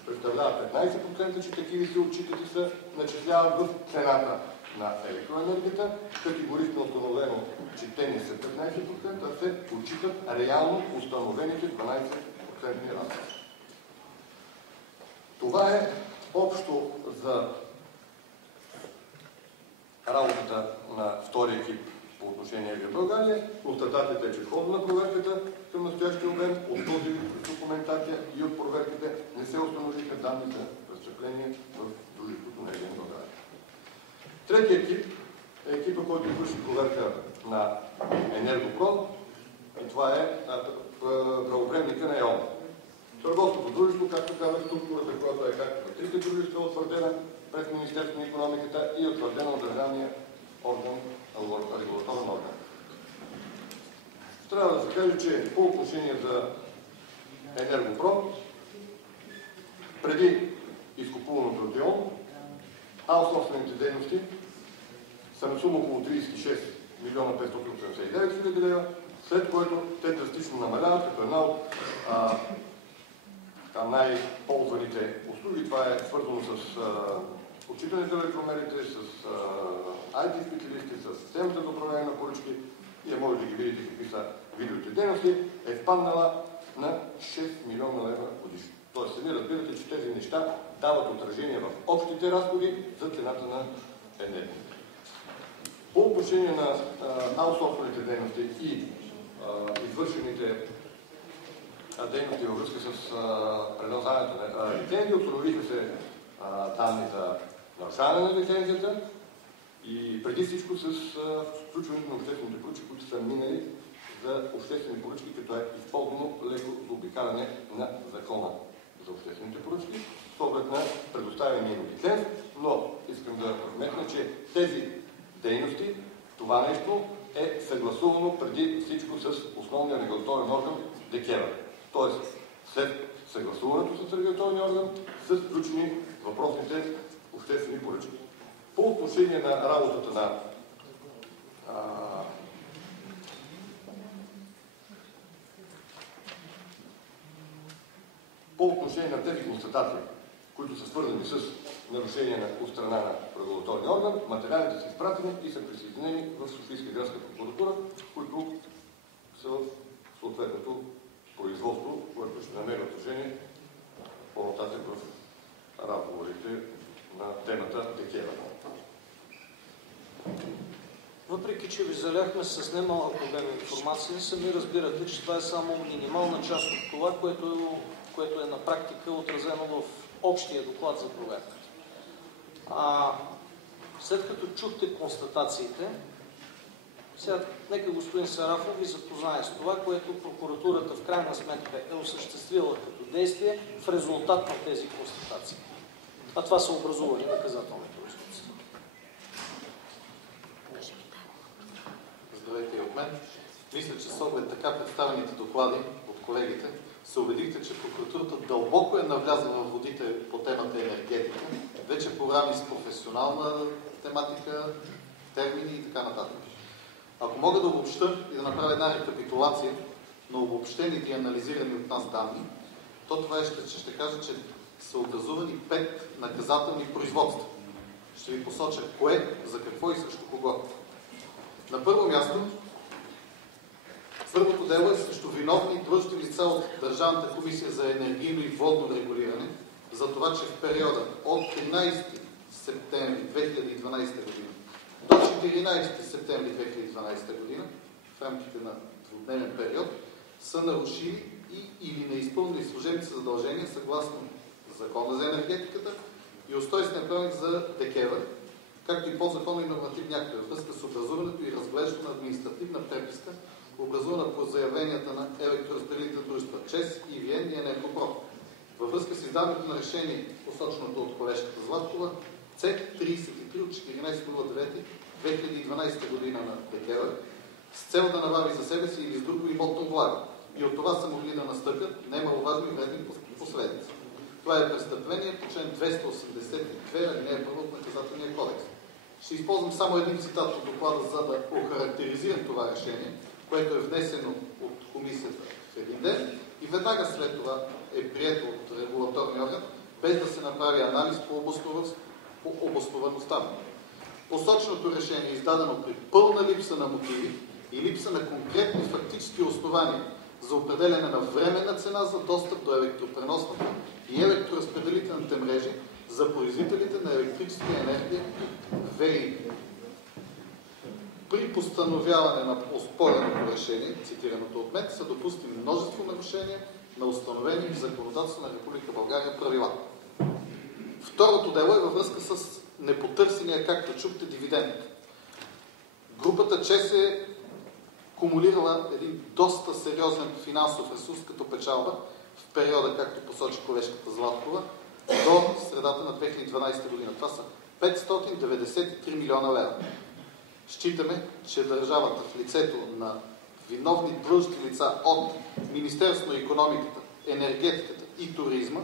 представляват 15%, че такива се отчитат и се начисляват в цената на електроенергията. Категорично установено, че те не са 15%, а се отчитат реално установените 12% разходи. Това е общо за работата на втория екип по отношение на България. Констатацията е, че в хода на проверката към настоящия обем от този документация и от проверките не се установиха данни за престъпление в дружеството на EVN България. Третия екип е екипа, който извърши проверка на Енергопром и това е правоприемника на ЕОН. Търговското дружество, както казах, структурата, която е както на трите дружества, утвърдена пред Министерството на икономиката и утвърдена от държавния орган, регулаторен орган. Трябва да се каже, че по отношение за Енергопром, преди изкупуваното от ЕОН, аутсорсваните дейности са на сума около 36 милиона 589 хиляди лева, след което те драстично намаляват, като една от най-ползваните услуги. Това е свързано с отчитането на електромерите, с IT специалисти, с системата за управление на поръчки. Вие може да ги видите какви са видовите дейности. Е спаднала на 6 милиона лева годишно. Тоест, сами разбирате, че тези неща дават отражение в общите разходи за цената на енергията. По отношение на аутсорсваните дейности и извършените дейности във връзка с предоставянето на лицензии, установихме се данни за нарушаване на лицензията и преди всичко с включването на обществените поръчки, които са минали за обществени поръчки, като е използвано леко заобикаляне на закона за обществените поръчки, с оглед на предоставения лиценз, но искам да вметна, че тези дейности, това нещо е съгласувано преди всичко с основния регулаторен орган ДКЕВР. Тоест, след съгласуването с регулаторния орган са включени въпросните обществени поръчки. По отношение на работата на по отношение на тези констатации, които са свързани с нарушение на страна на регулаторния орган, материалите са изпратени и са присъединени в Софийска градска прокуратура, които са в съответното производство, което ще намери отражение по-нататък в разговорите на темата ДКЕВР. въпреки че ви заляхме с немалък обем информация, сами разбирате, че това е само минимална част от това, което е на практика отразено в общия доклад за проверката. След като чухте констатациите, сега нека господин Сарафов ви запознае с това, което прокуратурата в крайна сметка е осъществила като действие в резултат на тези констатации. А това са образувани наказателни производства. Здравейте и от мен. Мисля, че с оглед така представените доклади от колегите, се убедихте, че прокуратурата дълбоко е навлязла в водите по темата енергетика, вече програми с професионална тематика, термини и така нататък. Ако мога да обобща и да направя една рекапитулация на обобщените и анализирани от нас данни, то това е, че ще кажа, че са образувани 5 наказателни производства. Ще ви посоча кое, за какво и срещу кого. На първо място, първото дело е срещу виновни длъжностни лица от Държавната комисия за енергийно и водно регулиране, за това, че в периода от 13 септември 2012 година до 14 септември 2012 година, в рамките на двудневен период, са нарушили или не изпълнили служебните задължения съгласно Закона за енергетиката и Устройствения правилник за ДКЕВР, както и подзаконни нормативни актове във връзка с образуването и разглеждането на административна преписка, образувана по заявленията на електроразпределителните дружества ЧЕЗ, ИВН и Енергопро. Във връзка с издаването на решение, посоченото от колежката Златкова, C-33 от 14.09.2012 година на ДКЕВР, с цел да набави за себе си или с друго имотно влага. И от това са могли да настъпят немаловажни и вредни последици. Това е престъпление по член 282, алинея 1 от Наказателния кодекс. Ще използвам само един цитат от доклада, за да охарактеризирам това решение, което е внесено от комисията в един ден и веднага след това е прието от регулаторния орган, без да се направи анализ по обосноваността. Посоченото решение е издадено при пълна липса на мотиви и липса на конкретни фактически основания за определяне на временна цена за достъп до електропреносната и електроразпределителните мрежи за производителите на електрическа енергия ВЕИ. При постановяване на оспореното решение, цитираното от мен, са допустими множество нарушения на установени в законодателство на Република България правила. Второто дело е във връзка с непотърсения, както чухте, дивиденд. Групата ЧЕЗ е кумулирала един доста сериозен финансов ресурс като печалба в периода, както посочи колежката Златкова, до средата на 2012 година. Това са 593 милиона лева. Считаме, че държавата в лицето на виновни длъжностни лица от Министерството на икономиката, енергетиката и туризма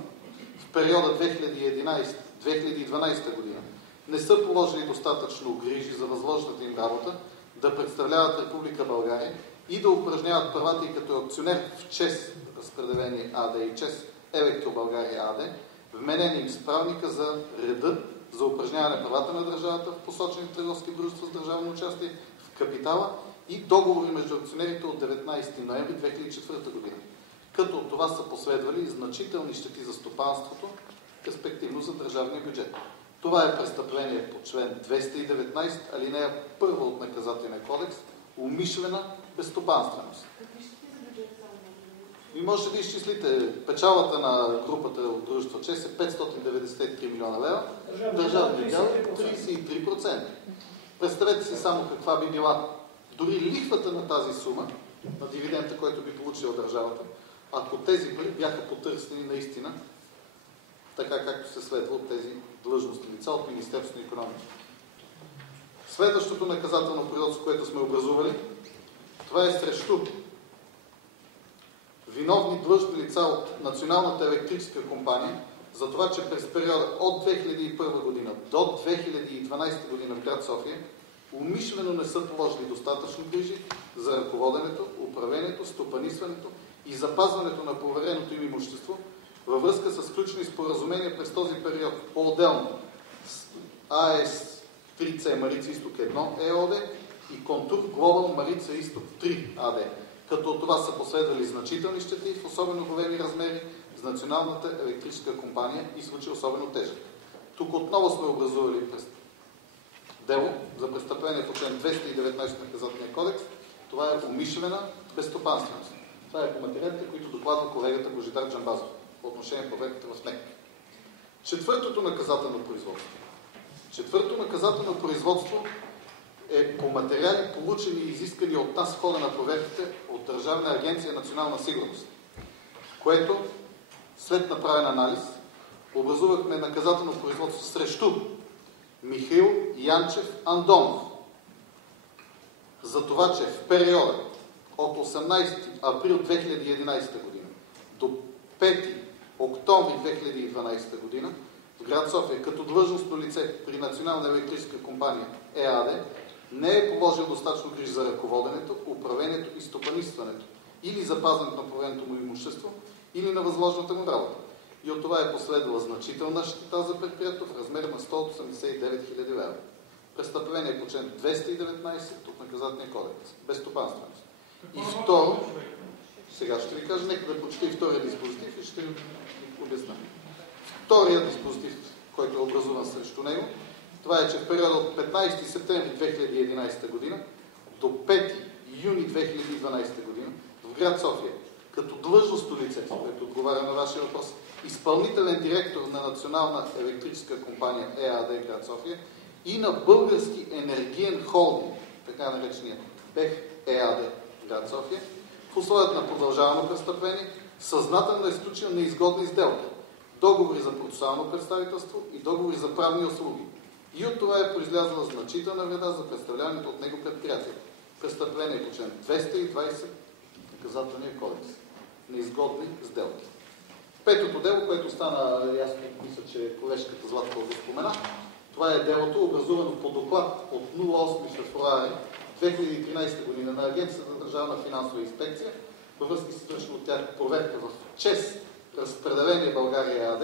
в периода 2011-2012 година не са положили достатъчно грижи за възложената им работа да представляват Република България и да упражняват правата и като акционер в ЧЕЗ разпределение АД и ЧЕЗ Електробългария АД, вменени им с правилника за реда за упражняване правата на държавата в посочени търговски дружества с държавно участие в капитала и договори между акционерите от 19 ноември 2004 година. Като от това са последвали значителни щети за стопанството, респективно за държавния бюджет. Това е престъпление по член 219, алинея 1 от Наказателния кодекс, умишлена безстопанственост. И можете да изчислите, печалата на групата от дружество ЧЕЗ е 593 милиона лева, държавният дял е 33%. Представете си само каква би била дори лихвата на тази сума, на дивидента, който би получила държавата, ако тези пари бяха потърсени наистина, така както се следва от тези длъжностни лица от Министерството на икономиката. Следващото наказателно производство, което сме образували, това е срещу виновни длъжностни лица от Националната електрическа компания за това, че през периода от 2001 година до 2012 година в град София умишлено не са положили достатъчно грижи за ръководенето, управлението, стопанисването и запазването на повереното им имущество във връзка с включени споразумения през този период по-отделно с АЕС 3C Марица Изток 1 ЕОД и Контур Глобал Марица Изток 3 АД, като от това са последвали значителни щети в особено големи размери с Националната електрическа компания и случай особено тежък. Тук отново сме образували през дело за престъпление по член 219 на Наказателния кодекс. Това е умишлена безстопанственост. Това е по материалите, които докладва колегата Божидар Джамбазов по отношение на проверката в СМЕК. Четвъртото наказателно производство е по материали, получени и изискани от нас в хода на проверките от Държавна агенция Национална сигурност, което след направен анализ образувахме наказателно производство срещу Михаил Янчев Андонов за това, че в периода от 18 април 2011 година до 5 октомври 2012 година в град София като длъжностно лице при Национална електрическа компания ЕАД не е положил достатъчно грижа за ръководенето, управлението и стопанисването или запазването на провереното му имущество или на възложената му работа. И от това е последвала значителна щета за предприятието в размер на 189 000 лева. Престъпление по член 219 от Наказателния кодекс. Безстопанственост. И второ, сега ще ви кажа, нека да прочета и втория диспозитив и ще ви обясня. Вторият диспозитив, който е образуван срещу него, това е, че в периода от 15 септември 2011 година до 5 юни 2012 година в град София, като длъжностно лице, което отговаря на вашия въпрос, изпълнителен директор на Национална електрическа компания ЕАД град София и на Български енергиен холдинг, така наречения БЕХ ЕАД град София, в условията на продължавано престъпление, съзнателно е изключил неизгодни сделки, договори за процесуално представителство и договори за правни услуги. И от това е произлязла значителна вреда за представляването от него предприятие. Престъпление по член 220 Наказателния кодекс. Неизгодни сделки. Петото дело, което стана ясно, мисля, че колежката Златка го спомена, това е делото, образувано по доклад от 08 февруари 2013 година на Агенцията за държавна финансова инспекция във връзка с извършена от тях проверка в ЧЕЗ разпределение България ЕАД,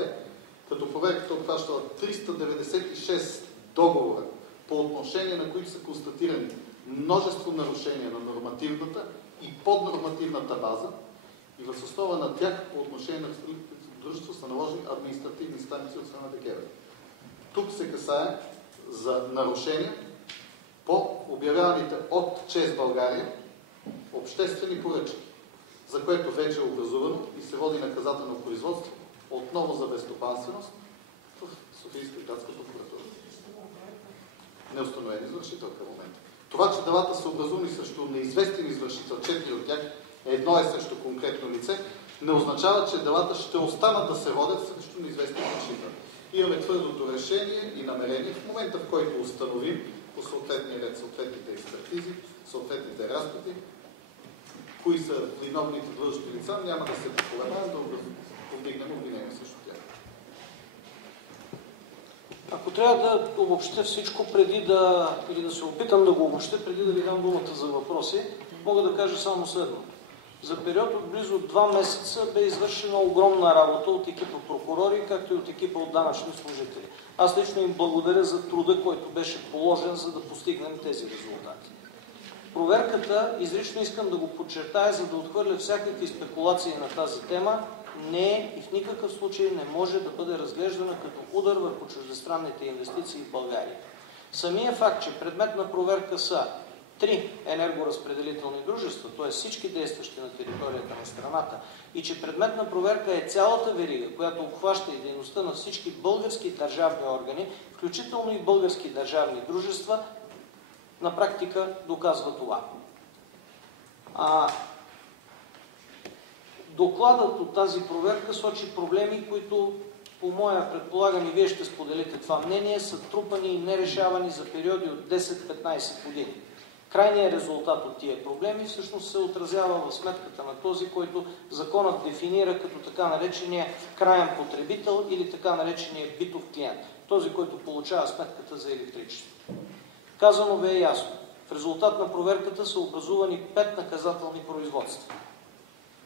като проверката обхващала 396 договора, по отношение на които са констатирани множество нарушения на нормативната и поднормативната база и въз основа на тях по отношение на дружество са наложени административни санкции от страна ДКЕВР. Тук се касае за нарушения по обявяваните от ЧЕЗ България обществени поръчки, за което вече е образувано и се води наказателно производство отново за безстопанственост в Софийска градска прокуратура. Неустановен извършител към момента. Това, че делата са образувани срещу неизвестен извършител, 4 от тях, едно е срещу конкретно лице, не означава, че делата ще останат да се водят срещу неизвестен извършител. Имаме твърдото решение и намерение в момента, в който установим по съответния ред, съответните експертизи, съответните разпити, кои са виновните длъжностни лица, няма да се поколебаем да повдигнем обвинение срещу тях. Ако трябва да обобщя всичко, или да се опитам да го обобщя, преди да ви дам думата за въпроси, мога да кажа само следно. За период от близо 2 месеца бе извършена огромна работа от екипа прокурори, както и от екипа от данъчни служители. Аз лично им благодаря за труда, който беше положен, за да постигнем тези резултати. Проверката, изрично искам да го подчертая, за да отхвърля всякакви спекулации на тази тема, не е и в никакъв случай не може да бъде разглеждана като удар върху чуждестранните инвестиции в България. Самия факт, че предмет на проверка са 3 енергоразпределителни дружества, т.е. всички действащи на територията на страната, и че предмет на проверка е цялата верига, която обхваща и дейността на всички български държавни органи, включително и български държавни дружества, на практика доказва това. Докладът от тази проверка сочи проблеми, които, по моя предполагам и вие ще споделите това мнение, са трупани и нерешавани за периоди от 10-15 години. Крайният резултат от тия проблеми всъщност се отразява в сметката на този, който законът дефинира като така наречения краен потребител или така наречения битов клиент. Този, който получава сметката за електричество. Казано бе ясно. В резултат на проверката са образувани 5 наказателни производства.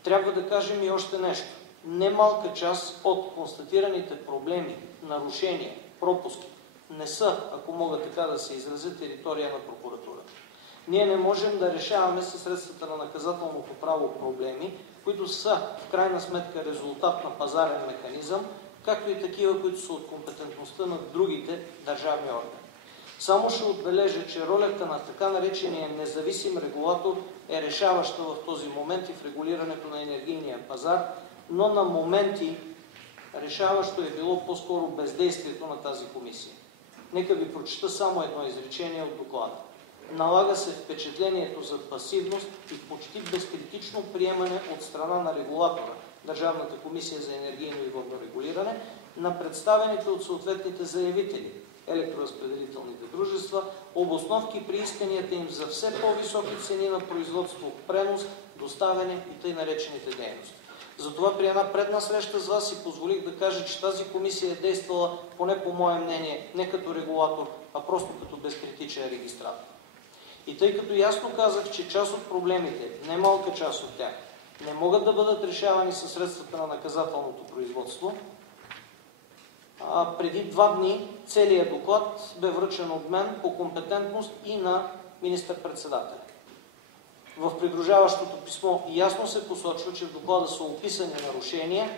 Трябва да кажем и още нещо. Немалка част от констатираните проблеми, нарушения, пропуски не са, ако мога така да се изразя, територия на прокуратурата. Ние не можем да решаваме със средствата на наказателното право проблеми, които са в крайна сметка резултат на пазарен механизъм, както и такива, които са от компетентността на другите държавни органи. Само ще отбележа, че ролята на така наречения независим регулатор е решаваща в този момент и в регулирането на енергийния пазар, но на моменти решаващо е било по-скоро бездействието на тази комисия. Нека ви прочета само едно изречение от доклада. Налага се впечатлението за пасивност и почти безкритично приемане от страна на регулатора, Държавната комисия за енергийно и водно регулиране, на представените от съответните заявители, електроразпределителните дружества, обосновки при исканията им за все по-високи цени на производство, пренос, доставяне и тъй наречените дейности. Затова при една предна среща с вас си позволих да кажа, че тази комисия е действала, поне по мое мнение, не като регулатор, а просто като безкритичен регистратор. И тъй като ясно казах, че част от проблемите, не малка част от тях, не могат да бъдат решавани със средствата на наказателното производство, преди 2 дни целият доклад бе връчен от мен по компетентност и на министър-председателя. В придружаващото писмо ясно се посочва, че в доклада са описани нарушения,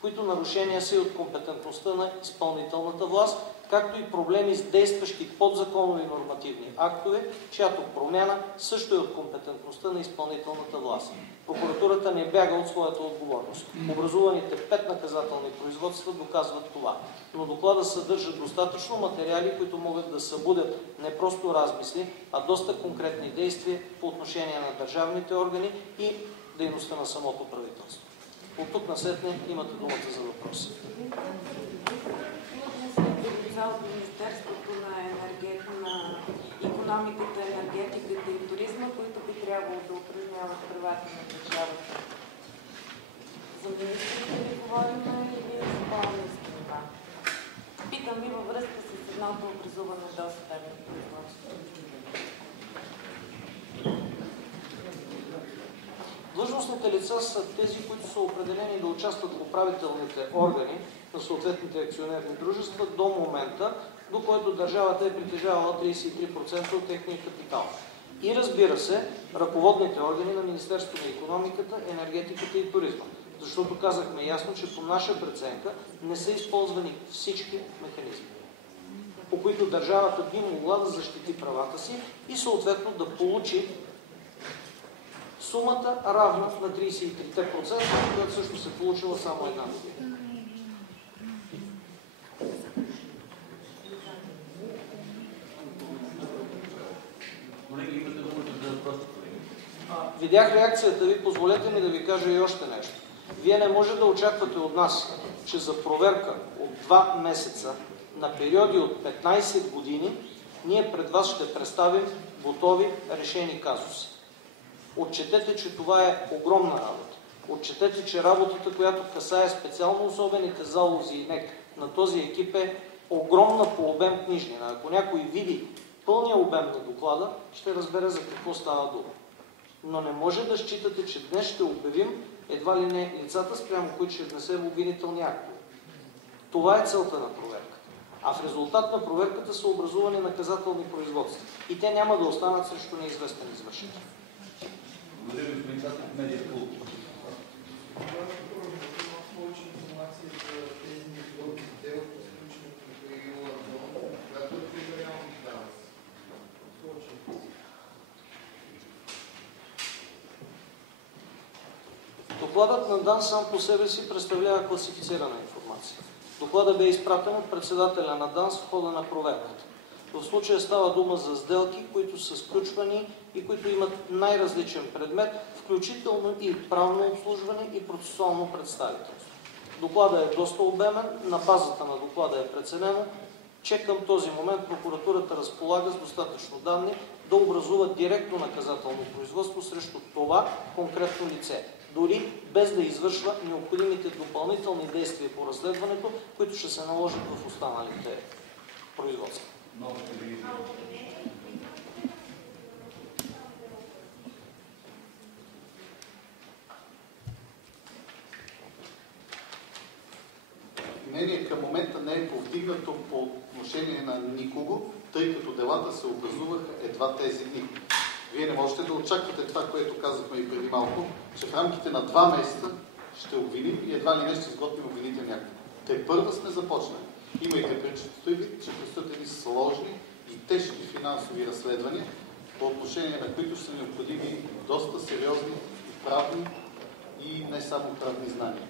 които нарушения са и от компетентността на изпълнителната власт, както и проблеми с действащи подзаконови нормативни актове, чиято промяна също е от компетентността на изпълнителната власт. Прокуратурата не бяга от своята отговорност. Образуваните 5 наказателни производства доказват това. Но доклада съдържа достатъчно материали, които могат да събудят не просто размисли, а доста конкретни действия по отношение на държавните органи и дейността на самото правителство. От тук насетне имате думата за въпроси. От Министерството на икономиката, енергетиката и туризма, които би трябвало да упражняват правата на държавата. За министрите ли говорим или за по-ниски нива? Питам ви във връзка с едното образуване досъдебно производство. Длъжностните лица са тези, които са определени да участват в управителните органи на съответните акционерни дружества до момента, до който държавата е притежавала 33% от техния капитал. И разбира се, ръководните органи на Министерството на икономиката, енергетиката и туризма. Защото казахме ясно, че по наша преценка не са използвани всички механизми, по които държавата би могла да защити правата си и съответно да получи сумата равна на 33%, която също се получила само една година. Видях реакцията ви, позволете ми да ви кажа и още нещо. Вие не може да очаквате от нас, че за проверка от 2 месеца на периоди от 15 години ние пред вас ще представим готови решени казуси. Отчетете, че това е огромна работа. Отчетете, че работата, която касае специално особените залози и НЕК на този екип е огромна по обем книжнина. Ако някой види пълния обем на доклада, ще разбере за какво става дума. Но не може да считате, че днес ще обявим едва ли не лицата, спрямо които ще внесем обвинителни актове. Това е целта на проверката. А в резултат на проверката са образувани наказателни производства. И те няма да останат срещу неизвестен извършител. Благодаря ви, господин Цацов, медиа клуб. Докладът на ДАН сам по себе си представлява класифицирана информация. Докладът бе изпратен от председателя на ДАН в хода на проверката. В случая става дума за сделки, които са сключвани и които имат най-различен предмет, включително и правно обслужване и процесуално представителство. Докладът е доста обемен, на базата на доклада е преценено, че към този момент прокуратурата разполага с достатъчно данни да образува директно наказателно производство срещу това конкретно лице, дори без да извършва необходимите допълнителни действия по разследването, които ще се наложат в останалите производства. Мнение към момента не е повдигнато по отношение на никого, тъй като делата се образуваха едва тези дни. Вие не можете да очаквате това, което казахме и преди малко, че в рамките на 2 месеца ще обвиним и едва ли не ще изготвим обвинителни актове. Те първа сме започнали. Имайте предвид, че предстоят едни сложни и тежки финансови разследвания, по отношение на които са необходими доста сериозни правни и не само правни знания.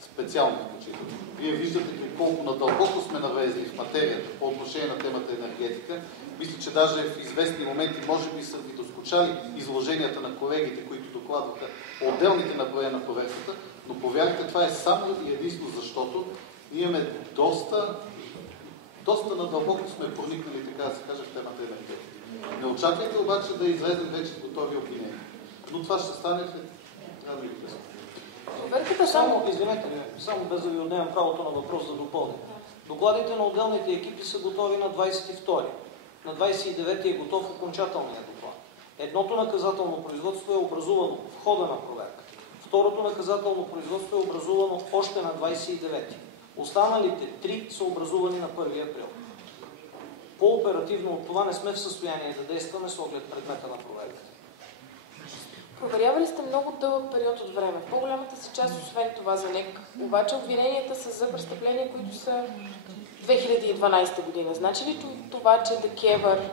Специално включително. Вие виждате колко надълбоко сме навлезли в материята по отношение на темата енергетика. Мисля, че даже в известни моменти може би са ви доскучали изложенията на колегите, които докладваха отделните направления на проверката, но повярвайте, това е само и единствено защото ние имаме доста надълбоко сме проникнали, така да се каже, в темата енергетика. Не очаквайте обаче да излезем вече с готови обвинения. Но това ще стане след трябва да ви късно. Извинете ми, само без да ви отнемам правото на въпрос да допълня. Докладите на отделните екипи са готови на 22-и. На 29-ти е готов окончателният доклад. Едното наказателно производство е образувано в хода на проверка. Второто наказателно производство е образувано още на 29-ти. Останалите 3 са образувани на 1 април. По-оперативно от това не сме в състояние да действаме с оглед предмета на проверката. Проверявали сте много дълъг период от време. В по-голямата си част, освен това за НЕК, обаче обвиненията са за престъпления, които са 2012 година. Значи ли това, че ДКЕВР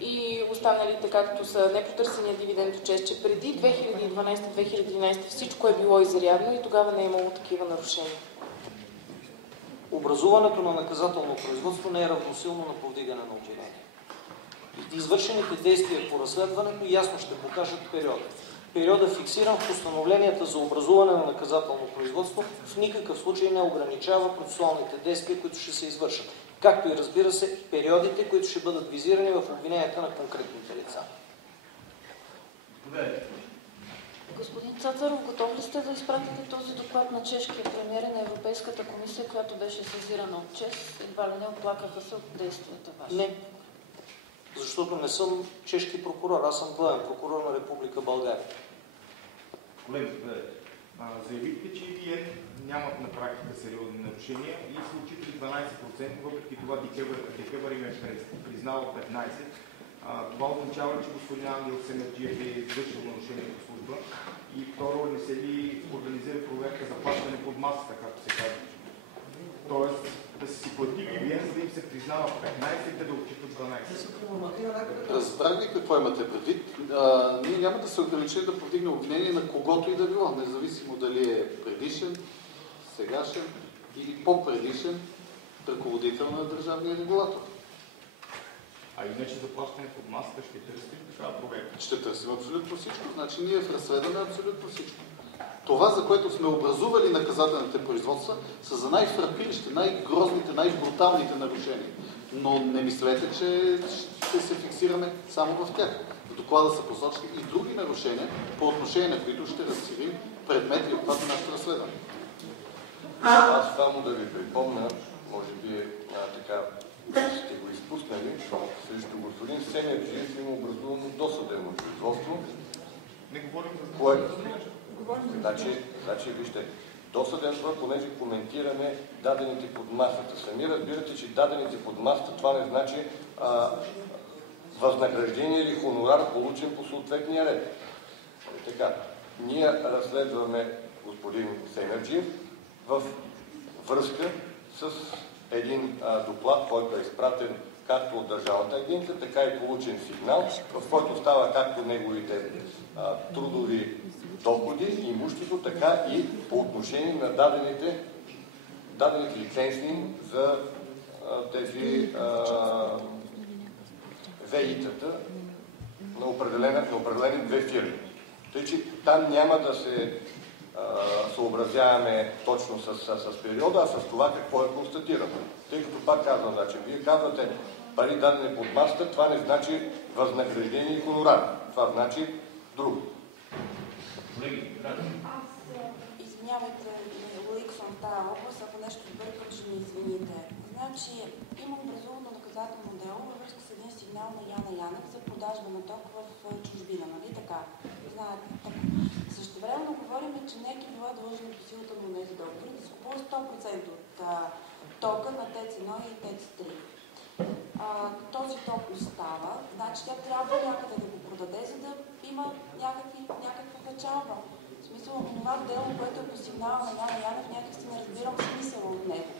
и останалите, както са непотърсения дивиденд от ЧЕЗ, че преди 2012-2011 всичко е било изрядно и тогава не е имало такива нарушения? Образуването на наказателно производство не е равносилно на повдигане на обвинение. Извършените действия по разследването ясно ще покажат периода. Периода, фиксиран в постановленията за образуване на наказателно производство, в никакъв случай не ограничава процесуалните действия, които ще се извършат. Както и, разбира се, периодите, които ще бъдат визирани в обвиненията на конкретните лица. Господин Цацаров, готов ли сте да изпратите този доклад на чешкия премиер и на Европейската комисия, която беше сезирана от ЧЕЗ? Едва ли не оплакаха се от действията ваши? Не. Защото не съм чешки прокурор, аз съм главен прокурор на Република България. Колеги, заявихте, че EVN нямат на практика сериозни нарушения и са отчитали 12%, въпреки това ДКЕВР им е признава 15%. Това означава, че господин Ангел Семерджиев е извършил нарушение по служба и второ, не се ли организира проверка за плащане под масата, както се казва. Тоест, да си плати EVN, за да им се признава 15 и те да отчитат 12. Разбрах ви какво имате предвид. Ние няма да се ограничим да повдигне обвинение на когото и да било, независимо дали е предишен, сегашен или по-предишен ръководител на държавния регулатор. А иначе заплащане под масата ще търсим такава проверка? Ще търсим абсолютно всичко. Значи ние разследваме абсолютно всичко. Това, за което сме образували наказателните производства, са за най-фрапиращите, най-грозните, най-бруталните нарушения. Но не мислете, че ще се фиксираме само в тях. В доклада са посочени и други нарушения, по отношение на които ще разширим предмет и обхват на нашето разследване. Аз само да ви припомня, може би така сте го изпуснали, срещу господин Семерджиев има образувано досъдебно производство. Не говорим за което... Значи, вижте, досъдебно, понеже коментираме дадените под масата. Сами разбирате, че дадените под масата, това не значи възнаграждение или хонорар, получен по съответния ред. Така, ние разследваме господин Семерджиев в връзка с един доклад, който е изпратен както от Държавната агенция, така и получен сигнал, в който става както неговите трудови доходи, имущество, така и по отношение на дадените лицензии за тези ВИ-тата на определени две фирми. Тъй, че там няма да се съобразяваме точно с периода, а с това какво е констатирано. Тъй като пак казвам, значи, вие казвате пари дадени под масата, това не значи възнаграждение и хонорар. Това значи друго. Извинявайте, Луик съм в тази област, ако нещо бъркам, ще ми извините. Значи, има образувано наказателно дело във връзка с един сигнал на Яна Янев за продажба на ток в чужбина, нали така? Знаете, така. Същевременно говорим, че НЕК е била длъжна по силата на тези договори да закупува 100% от тока на ТЕЦ-1 и ТЕЦ-3. Този ток остава, значи тя трябва някъде да го продаде, за да има някаква печалба. В смисъл, това дело, което е по сигнала на Яна Янев, някак си не разбирам смисъл от него.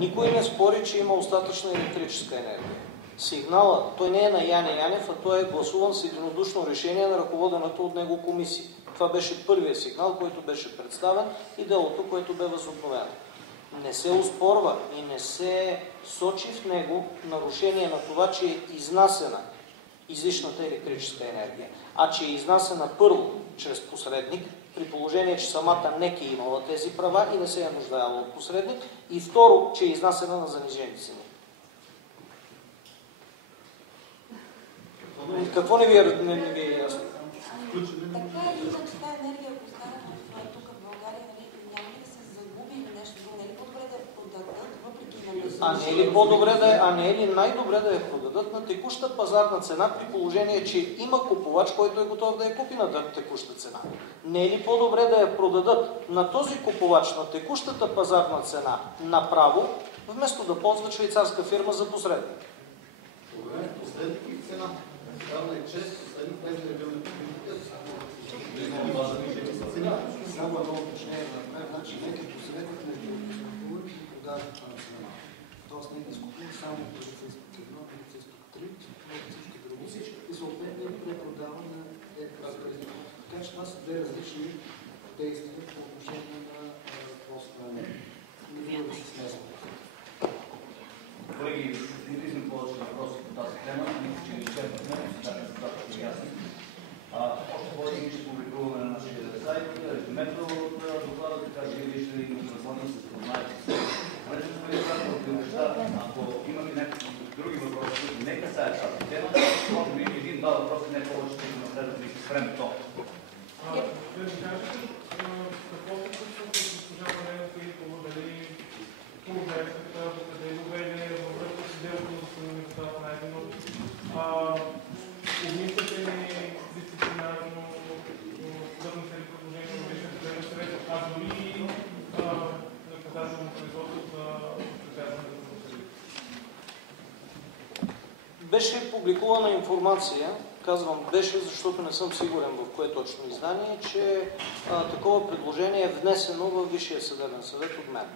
Никой не спори, че има остатъчна електрическа енергия. Сигналът, той не е на Яне Янев, а той е гласуван с единодушно решение на ръководената от него комисия. Това беше първият сигнал, който беше представен и делото, което бе възобновено. Не се оспорва и не се сочи в него нарушение на това, че е изнасена излишната електрическа енергия, а че е изнасена първо чрез посредник, при положение, че самата НЕК е имала тези права и не се е нуждаела от посредник, и второ, че е изнасена на занижени цени. Какво не ви е ясно? Така или иначе, тази енергия, ако остане тук в България, няма ли да се загуби или нещо друго? Не е ли по-добре да я продадат, въпреки А не е ли най-добре да я продадат на текуща пазарна цена, при положение, че има купувач, който е готов да я купи на текуща цена? Не е ли по-добре да я продадат на този купувач на текущата пазарна цена направо, вместо да ползват швейцарска фирма за посредник? Посредник и цена. Давна е чест, посредник без да е бил на Само едно уточнение да направим, значи нека посредник между изкупуването и продажата на цена. Тоест нека изкупува само позиция изток 1, позиция изток 3, изкупува всички други и съответно и препродава на тези. Така че това са две различни действия по отношение на ръководството на енергия. Не бива да се смесват. Колеги, не влизам повече въпроси по тази тема, мисля, че ги изчерпахме, бяха достатъчно ясни. Още повече ние ще публикуваме на нашия сайт резюмето от доклада, така че вие ще имате възможност да се познаете. Понеже сме изпратили неща, ако имате някакви други въпроси, които не касаят тази тема, може би един-два въпроса, не повече, ще има следва да ви се спрем то. Да ви кажете, какво се случва с госпожа Валерия Филипова, дали проверката, къде е доведена, във връзка с делото на установеността в най-едно, обмисляте ли дисциплинарно съдебно се предложение на Висшия съдебен съвет, а дори наказателно производство за препятстване на съдебен? Беше публикувана информация, казвам беше, защото не съм сигурен в кое точно издание, че такова предложение е внесено във Висшия съдебен съвет от мен.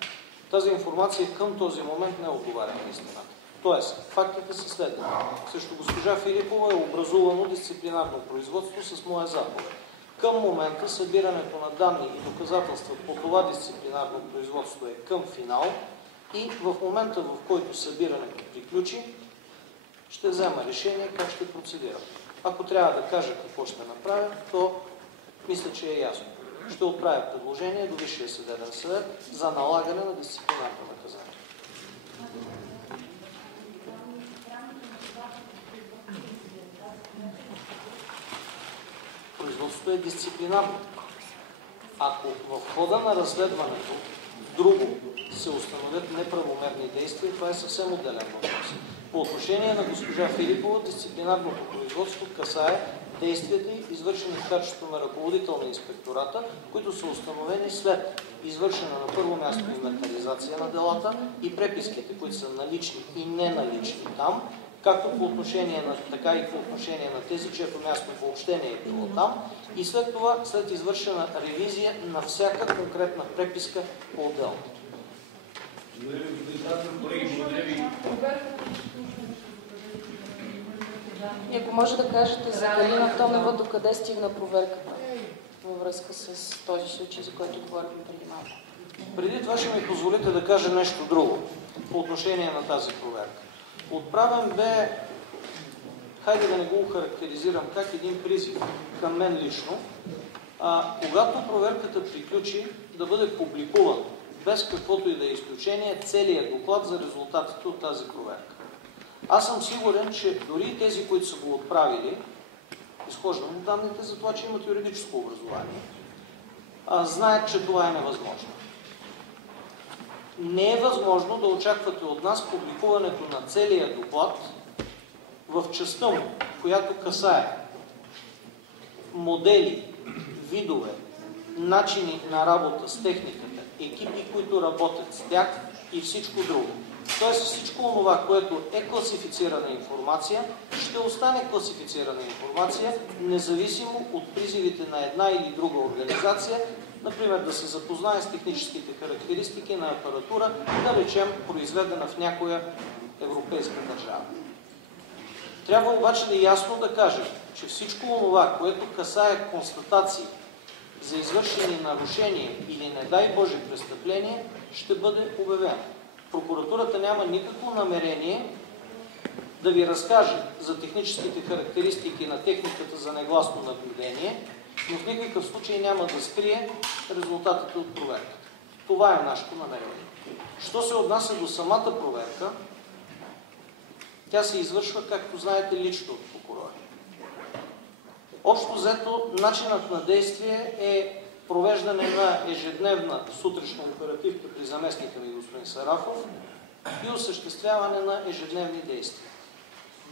Тази информация към този момент не отговаря на истината. Тоест, фактите са следните. Срещу госпожа Филипова е образувано дисциплинарно производство с моя заповед. Към момента събирането на данни и доказателства по това дисциплинарно производство е към финал и в момента, в който събирането приключи, ще взема решение как ще процедира. Ако трябва да кажа какво ще направя, то мисля, че е ясно. Ще отправя предложение до Висшия съдебен съвет за налагане на дисциплинарно наказание. Производството е дисциплинарно. Ако в хода на разследването друго се установят неправомерни действия, това е съвсем отделен въпрос. По отношение на госпожа Филипова, дисциплинарното производство касае действията й, извършени в качеството на ръководител на инспектората, които са установени след извършена на първо място инвентаризация на делата и преписките, които са налични и неналични там, както по отношение на, така и по отношение на тези, чието място въобще не е било там, и след това, след извършена ревизия на всяка конкретна преписка по-отделно. Благодаря ви, господин Цацаров. Колеги, благодаря ви. И ако може да кажете за Галина Тонева, докъде стигна проверката във връзка с този случай, за който говорихме преди малко? Преди това ще ми позволите да кажа нещо друго по отношение на тази проверка. Отправен бе, хайде да не го характеризирам как, един призив към мен лично, когато проверката приключи, да бъде публикуван без каквото и да е изключение целият доклад за резултатите от тази проверка. Аз съм сигурен, че дори тези, които са го отправили, изхождам от данните за това, че имат юридическо образование, знаят, че това е невъзможно. Не е възможно да очаквате от нас публикуването на целия доклад в частта му, която касае модели, видове, начини на работа с техниката, екипи, които работят с тях и всичко друго. Тоест всичко това, което е класифицирана информация, ще остане класифицирана информация, независимо от призивите на една или друга организация, например да се запознае с техническите характеристики на апаратура, да речем произведена в някоя европейска държава. Трябва обаче да ясно да кажем, че всичко това, което касае констатации за извършени нарушения или, не дай Боже, престъпление, ще бъде обявено. Прокуратурата няма никакво намерение да ви разкаже за техническите характеристики на техниката за негласно наблюдение, но в никакъв случай няма да скрие резултатите от проверката. Това е нашето намерение. Що се отнася до самата проверка, тя се извършва, както знаете, лично от прокурора. Общо взето, начинът на действие е провеждане на ежедневна сутрешна оперативка при заместника ми господин Сарафов и осъществяване на ежедневни действия.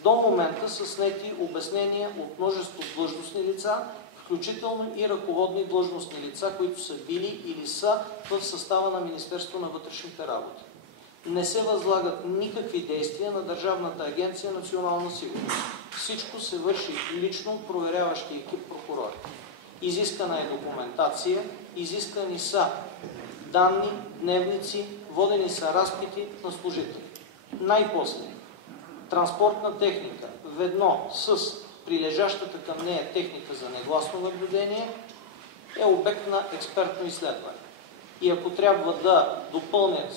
До момента са снети обяснения от множество длъжностни лица, включително и ръководни длъжностни лица, които са били или са в състава на Министерство на вътрешните работи. Не се възлагат никакви действия на Държавната агенция Национална сигурност. Всичко се върши лично от проверяващия екип прокурори. Изискана е документация, изискани са данни, дневници, водени са разпити на служители. Най-после, транспортна техника, ведно с прилежащата към нея техника за негласно наблюдение, е обект на експертно изследване. И ако трябва да допълня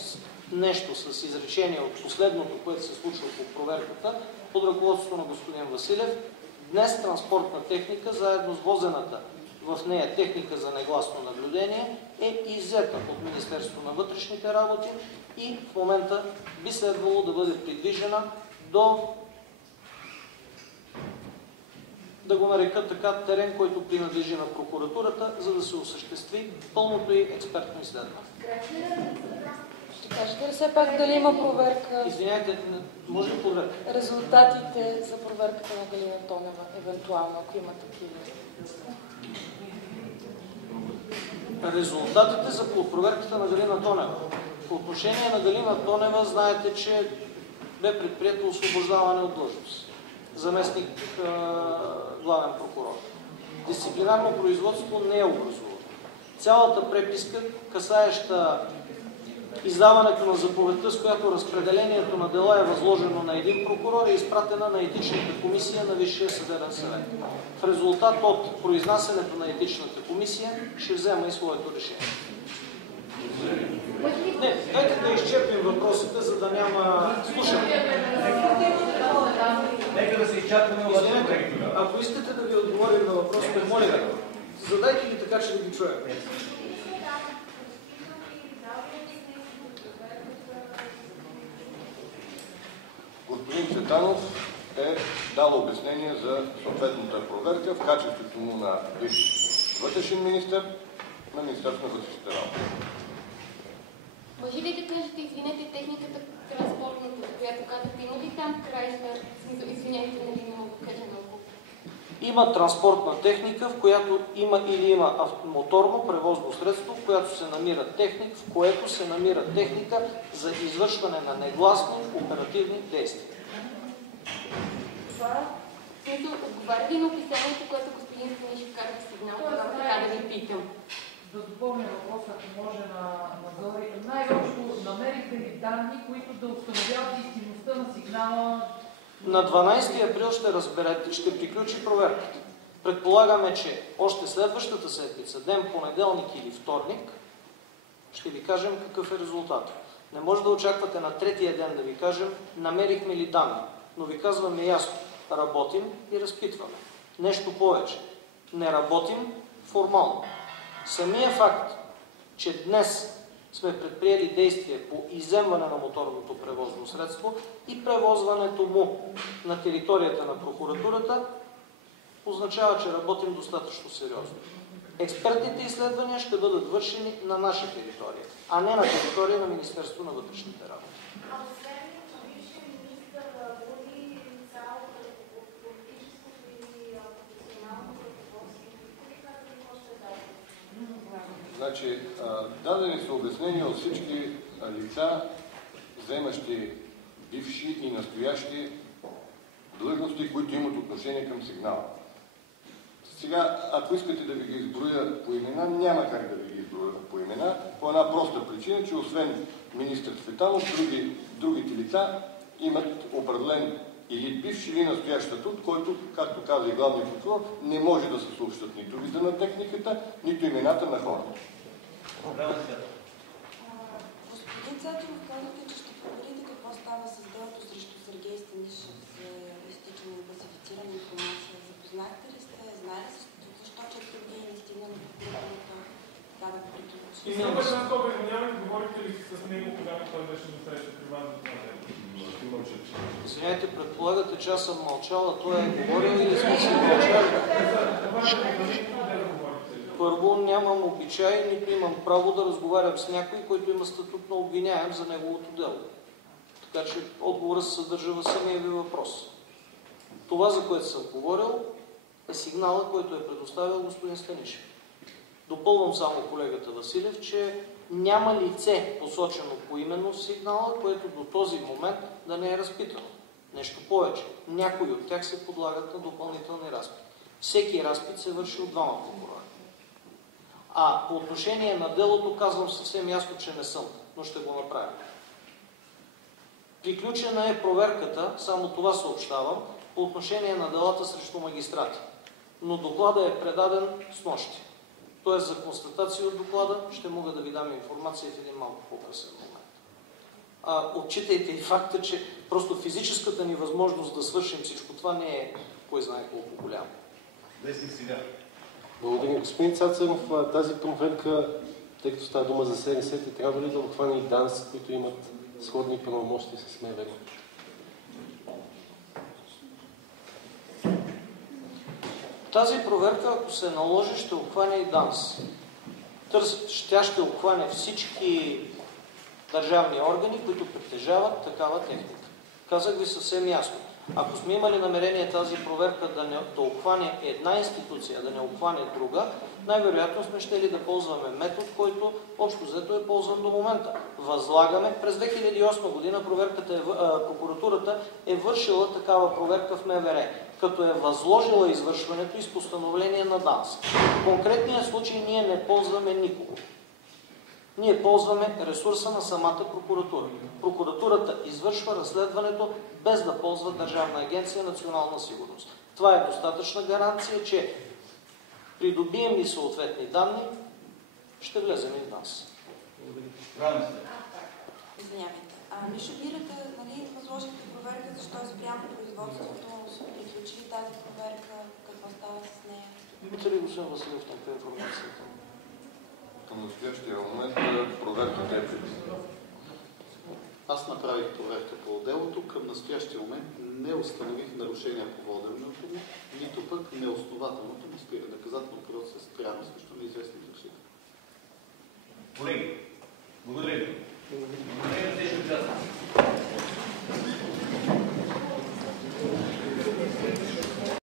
нещо с изречение от последното, което се случва по проверката, под ръководството на господин Василев, днес транспортна техника, заедно с возената в нея техника за негласно наблюдение, е иззета от Министерството на вътрешните работи и в момента би следвало да бъде придвижена до, да го нарека така, терен, който принадлежи на прокуратурата, за да се осъществи пълното и експертно изследване. Ще кажете ли все пак дали има проверка? Извинявайте, може ли проверка? Резултатите за проверката на Галина Тонева, евентуално, ако има такива. Резултатите за проверката на Галина Тонева. По отношение на Галина Тонева, знаете, че бе предприето освобождаване от длъжност. Заместник главен прокурор. Дисциплинарно производство не е образувано. Цялата преписка, касаеща издаването на заповедта, с която разпределението на дела е възложено на един прокурор, е изпратена на етичната комисия на Висшия съдебен съвет. В резултат от произнасянето на етичната комисия ще взема и своето решение. Не, дайте да изчерпим въпросите, за да няма слушане. Нека да се изчакваме обаче. Ако искате да ви отговорим на въпросите, моля ви, задайте ги така, че да ги чуем. Господин Цветанов е дал обяснение за съответната проверка в качеството му на бивш вътрешен министър на Министерството на вътрешните работи. Може ли да кажете, извинете, техниката транспортната, която казахте, има ли там край за, извинете, не мога да кажа много? Има транспортна техника, в която има или има моторно превозно средство, в което се намира техник, в което се намира техника за извършване на негласни оперативни действия. Това смисъл отговаря ли на описанието, което господин Станишев каза в сигнал, тогава така да ви питам. Да допълня въпроса, ако може на Зори. Най-общо намерихте ли данни, които да установяват истинността на сигнала? На 12 април ще разберете, ще приключи проверката. Предполагаме, че още следващата седмица, ден понеделник или вторник, ще ви кажем какъв е резултат. Не може да очаквате на третия ден да ви кажем, намерихме ли данни, но ви казваме ясно, работим и разпитваме. Нещо повече, не работим формално. Самия факт, че днес сме предприели действия по изземване на моторното превозно средство и превозването му на територията на прокуратурата, означава, че работим достатъчно сериозно. Експертните изследвания ще бъдат вършени на наша територия, а не на територия на Министерството на вътрешните работи. Значи, дадени са обяснения от всички лица, заемащи бивши и настоящи длъжности, които имат отношение към сигнала. Сега, ако искате да ви ги изброя по имена, няма как да ви ги изброя по имена, по една проста причина, че освен министър Цветанов, другите лица имат определен или бивш или настоящ статут, който, както каза и главният прокурор, не може да се съобщат нито вида на техниката, нито имената на хората. Господин Цацаров, казахте, че ще проверите какво става с делото срещу Сергей Станишев за изтичане на класифицирана информация. Запознахте ли сте? Знаете ли защо 4 години не стигна на прокуратурата такава приключи? И само една скоба, извинявайте, говорите ли с него, когато той беше на среща при вас за това дело? Извинявайте, предполагате, че аз съм мълчал, а той е говорил или сме си мълчали? Първо, нямам обичай, нито имам право да разговарям с някой, който има статут на обвиняем за неговото дело. Така че отговорът се съдържа в самия ви въпрос. Това, за което съм говорил, е сигнала, който е предоставил господин Станишев. Допълвам само колегата Василев, че няма лице, посочено поименно в сигнала, което до този момент да не е разпитано. Нещо повече. Някои от тях се подлагат на допълнителни разпити. Всеки разпит се върши от двама прокурори. А по отношение на делото казвам съвсем ясно, че не съм, но ще го направя. Приключена е проверката, само това съобщавам, по отношение на делата срещу магистрати. Но докладът е предаден снощи. Тоест за констатация от доклада ще мога да ви дам информация в един малко по-късен момент. Отчитайте и факта, че просто физическата ни възможност да свършим всичко това не е кой знае колко голямо. Благодаря. Господин Цацаров, тази проверка, тъй като става дума за СРС, трябва ли да обхване и ДАНС, които имат сходни правомощи с МВР? Тази проверка, ако се наложи, ще обхване и ДАНС. Тя ще обхване всички държавни органи, които притежават такава техника. Казах ви съвсем ясно. Ако сме имали намерение тази проверка да обхване една институция, да не обхване друга, най-вероятно сме щели да ползваме метод, който общо взето е ползван до момента. Възлагаме. През 2008 година прокуратурата е вършила такава проверка в МВР, като е възложила извършването и с постановление на ДАНС. В конкретния случай ние не ползваме никого. Ние ползваме ресурса на самата прокуратура. Прокуратурата извършва разследването без да ползва Държавна агенция национална сигурност. Това е достатъчна гаранция, че придобием ли съответни данни, ще влезем и в нас. Извинявайте. Мишо Бирата, нали, възложихте проверка, защо е спрямо производството, приключи ли тази проверка, какво става с нея? Имате ли, господин Василев, някаква информацията? Към настоящия момент проверката е приключена. Аз направих проверка по делото. Към настоящия момент не установих нарушения по воденето му, нито пък неоснователното му спира наказателно производство спрямо срещу неизвестни извършители.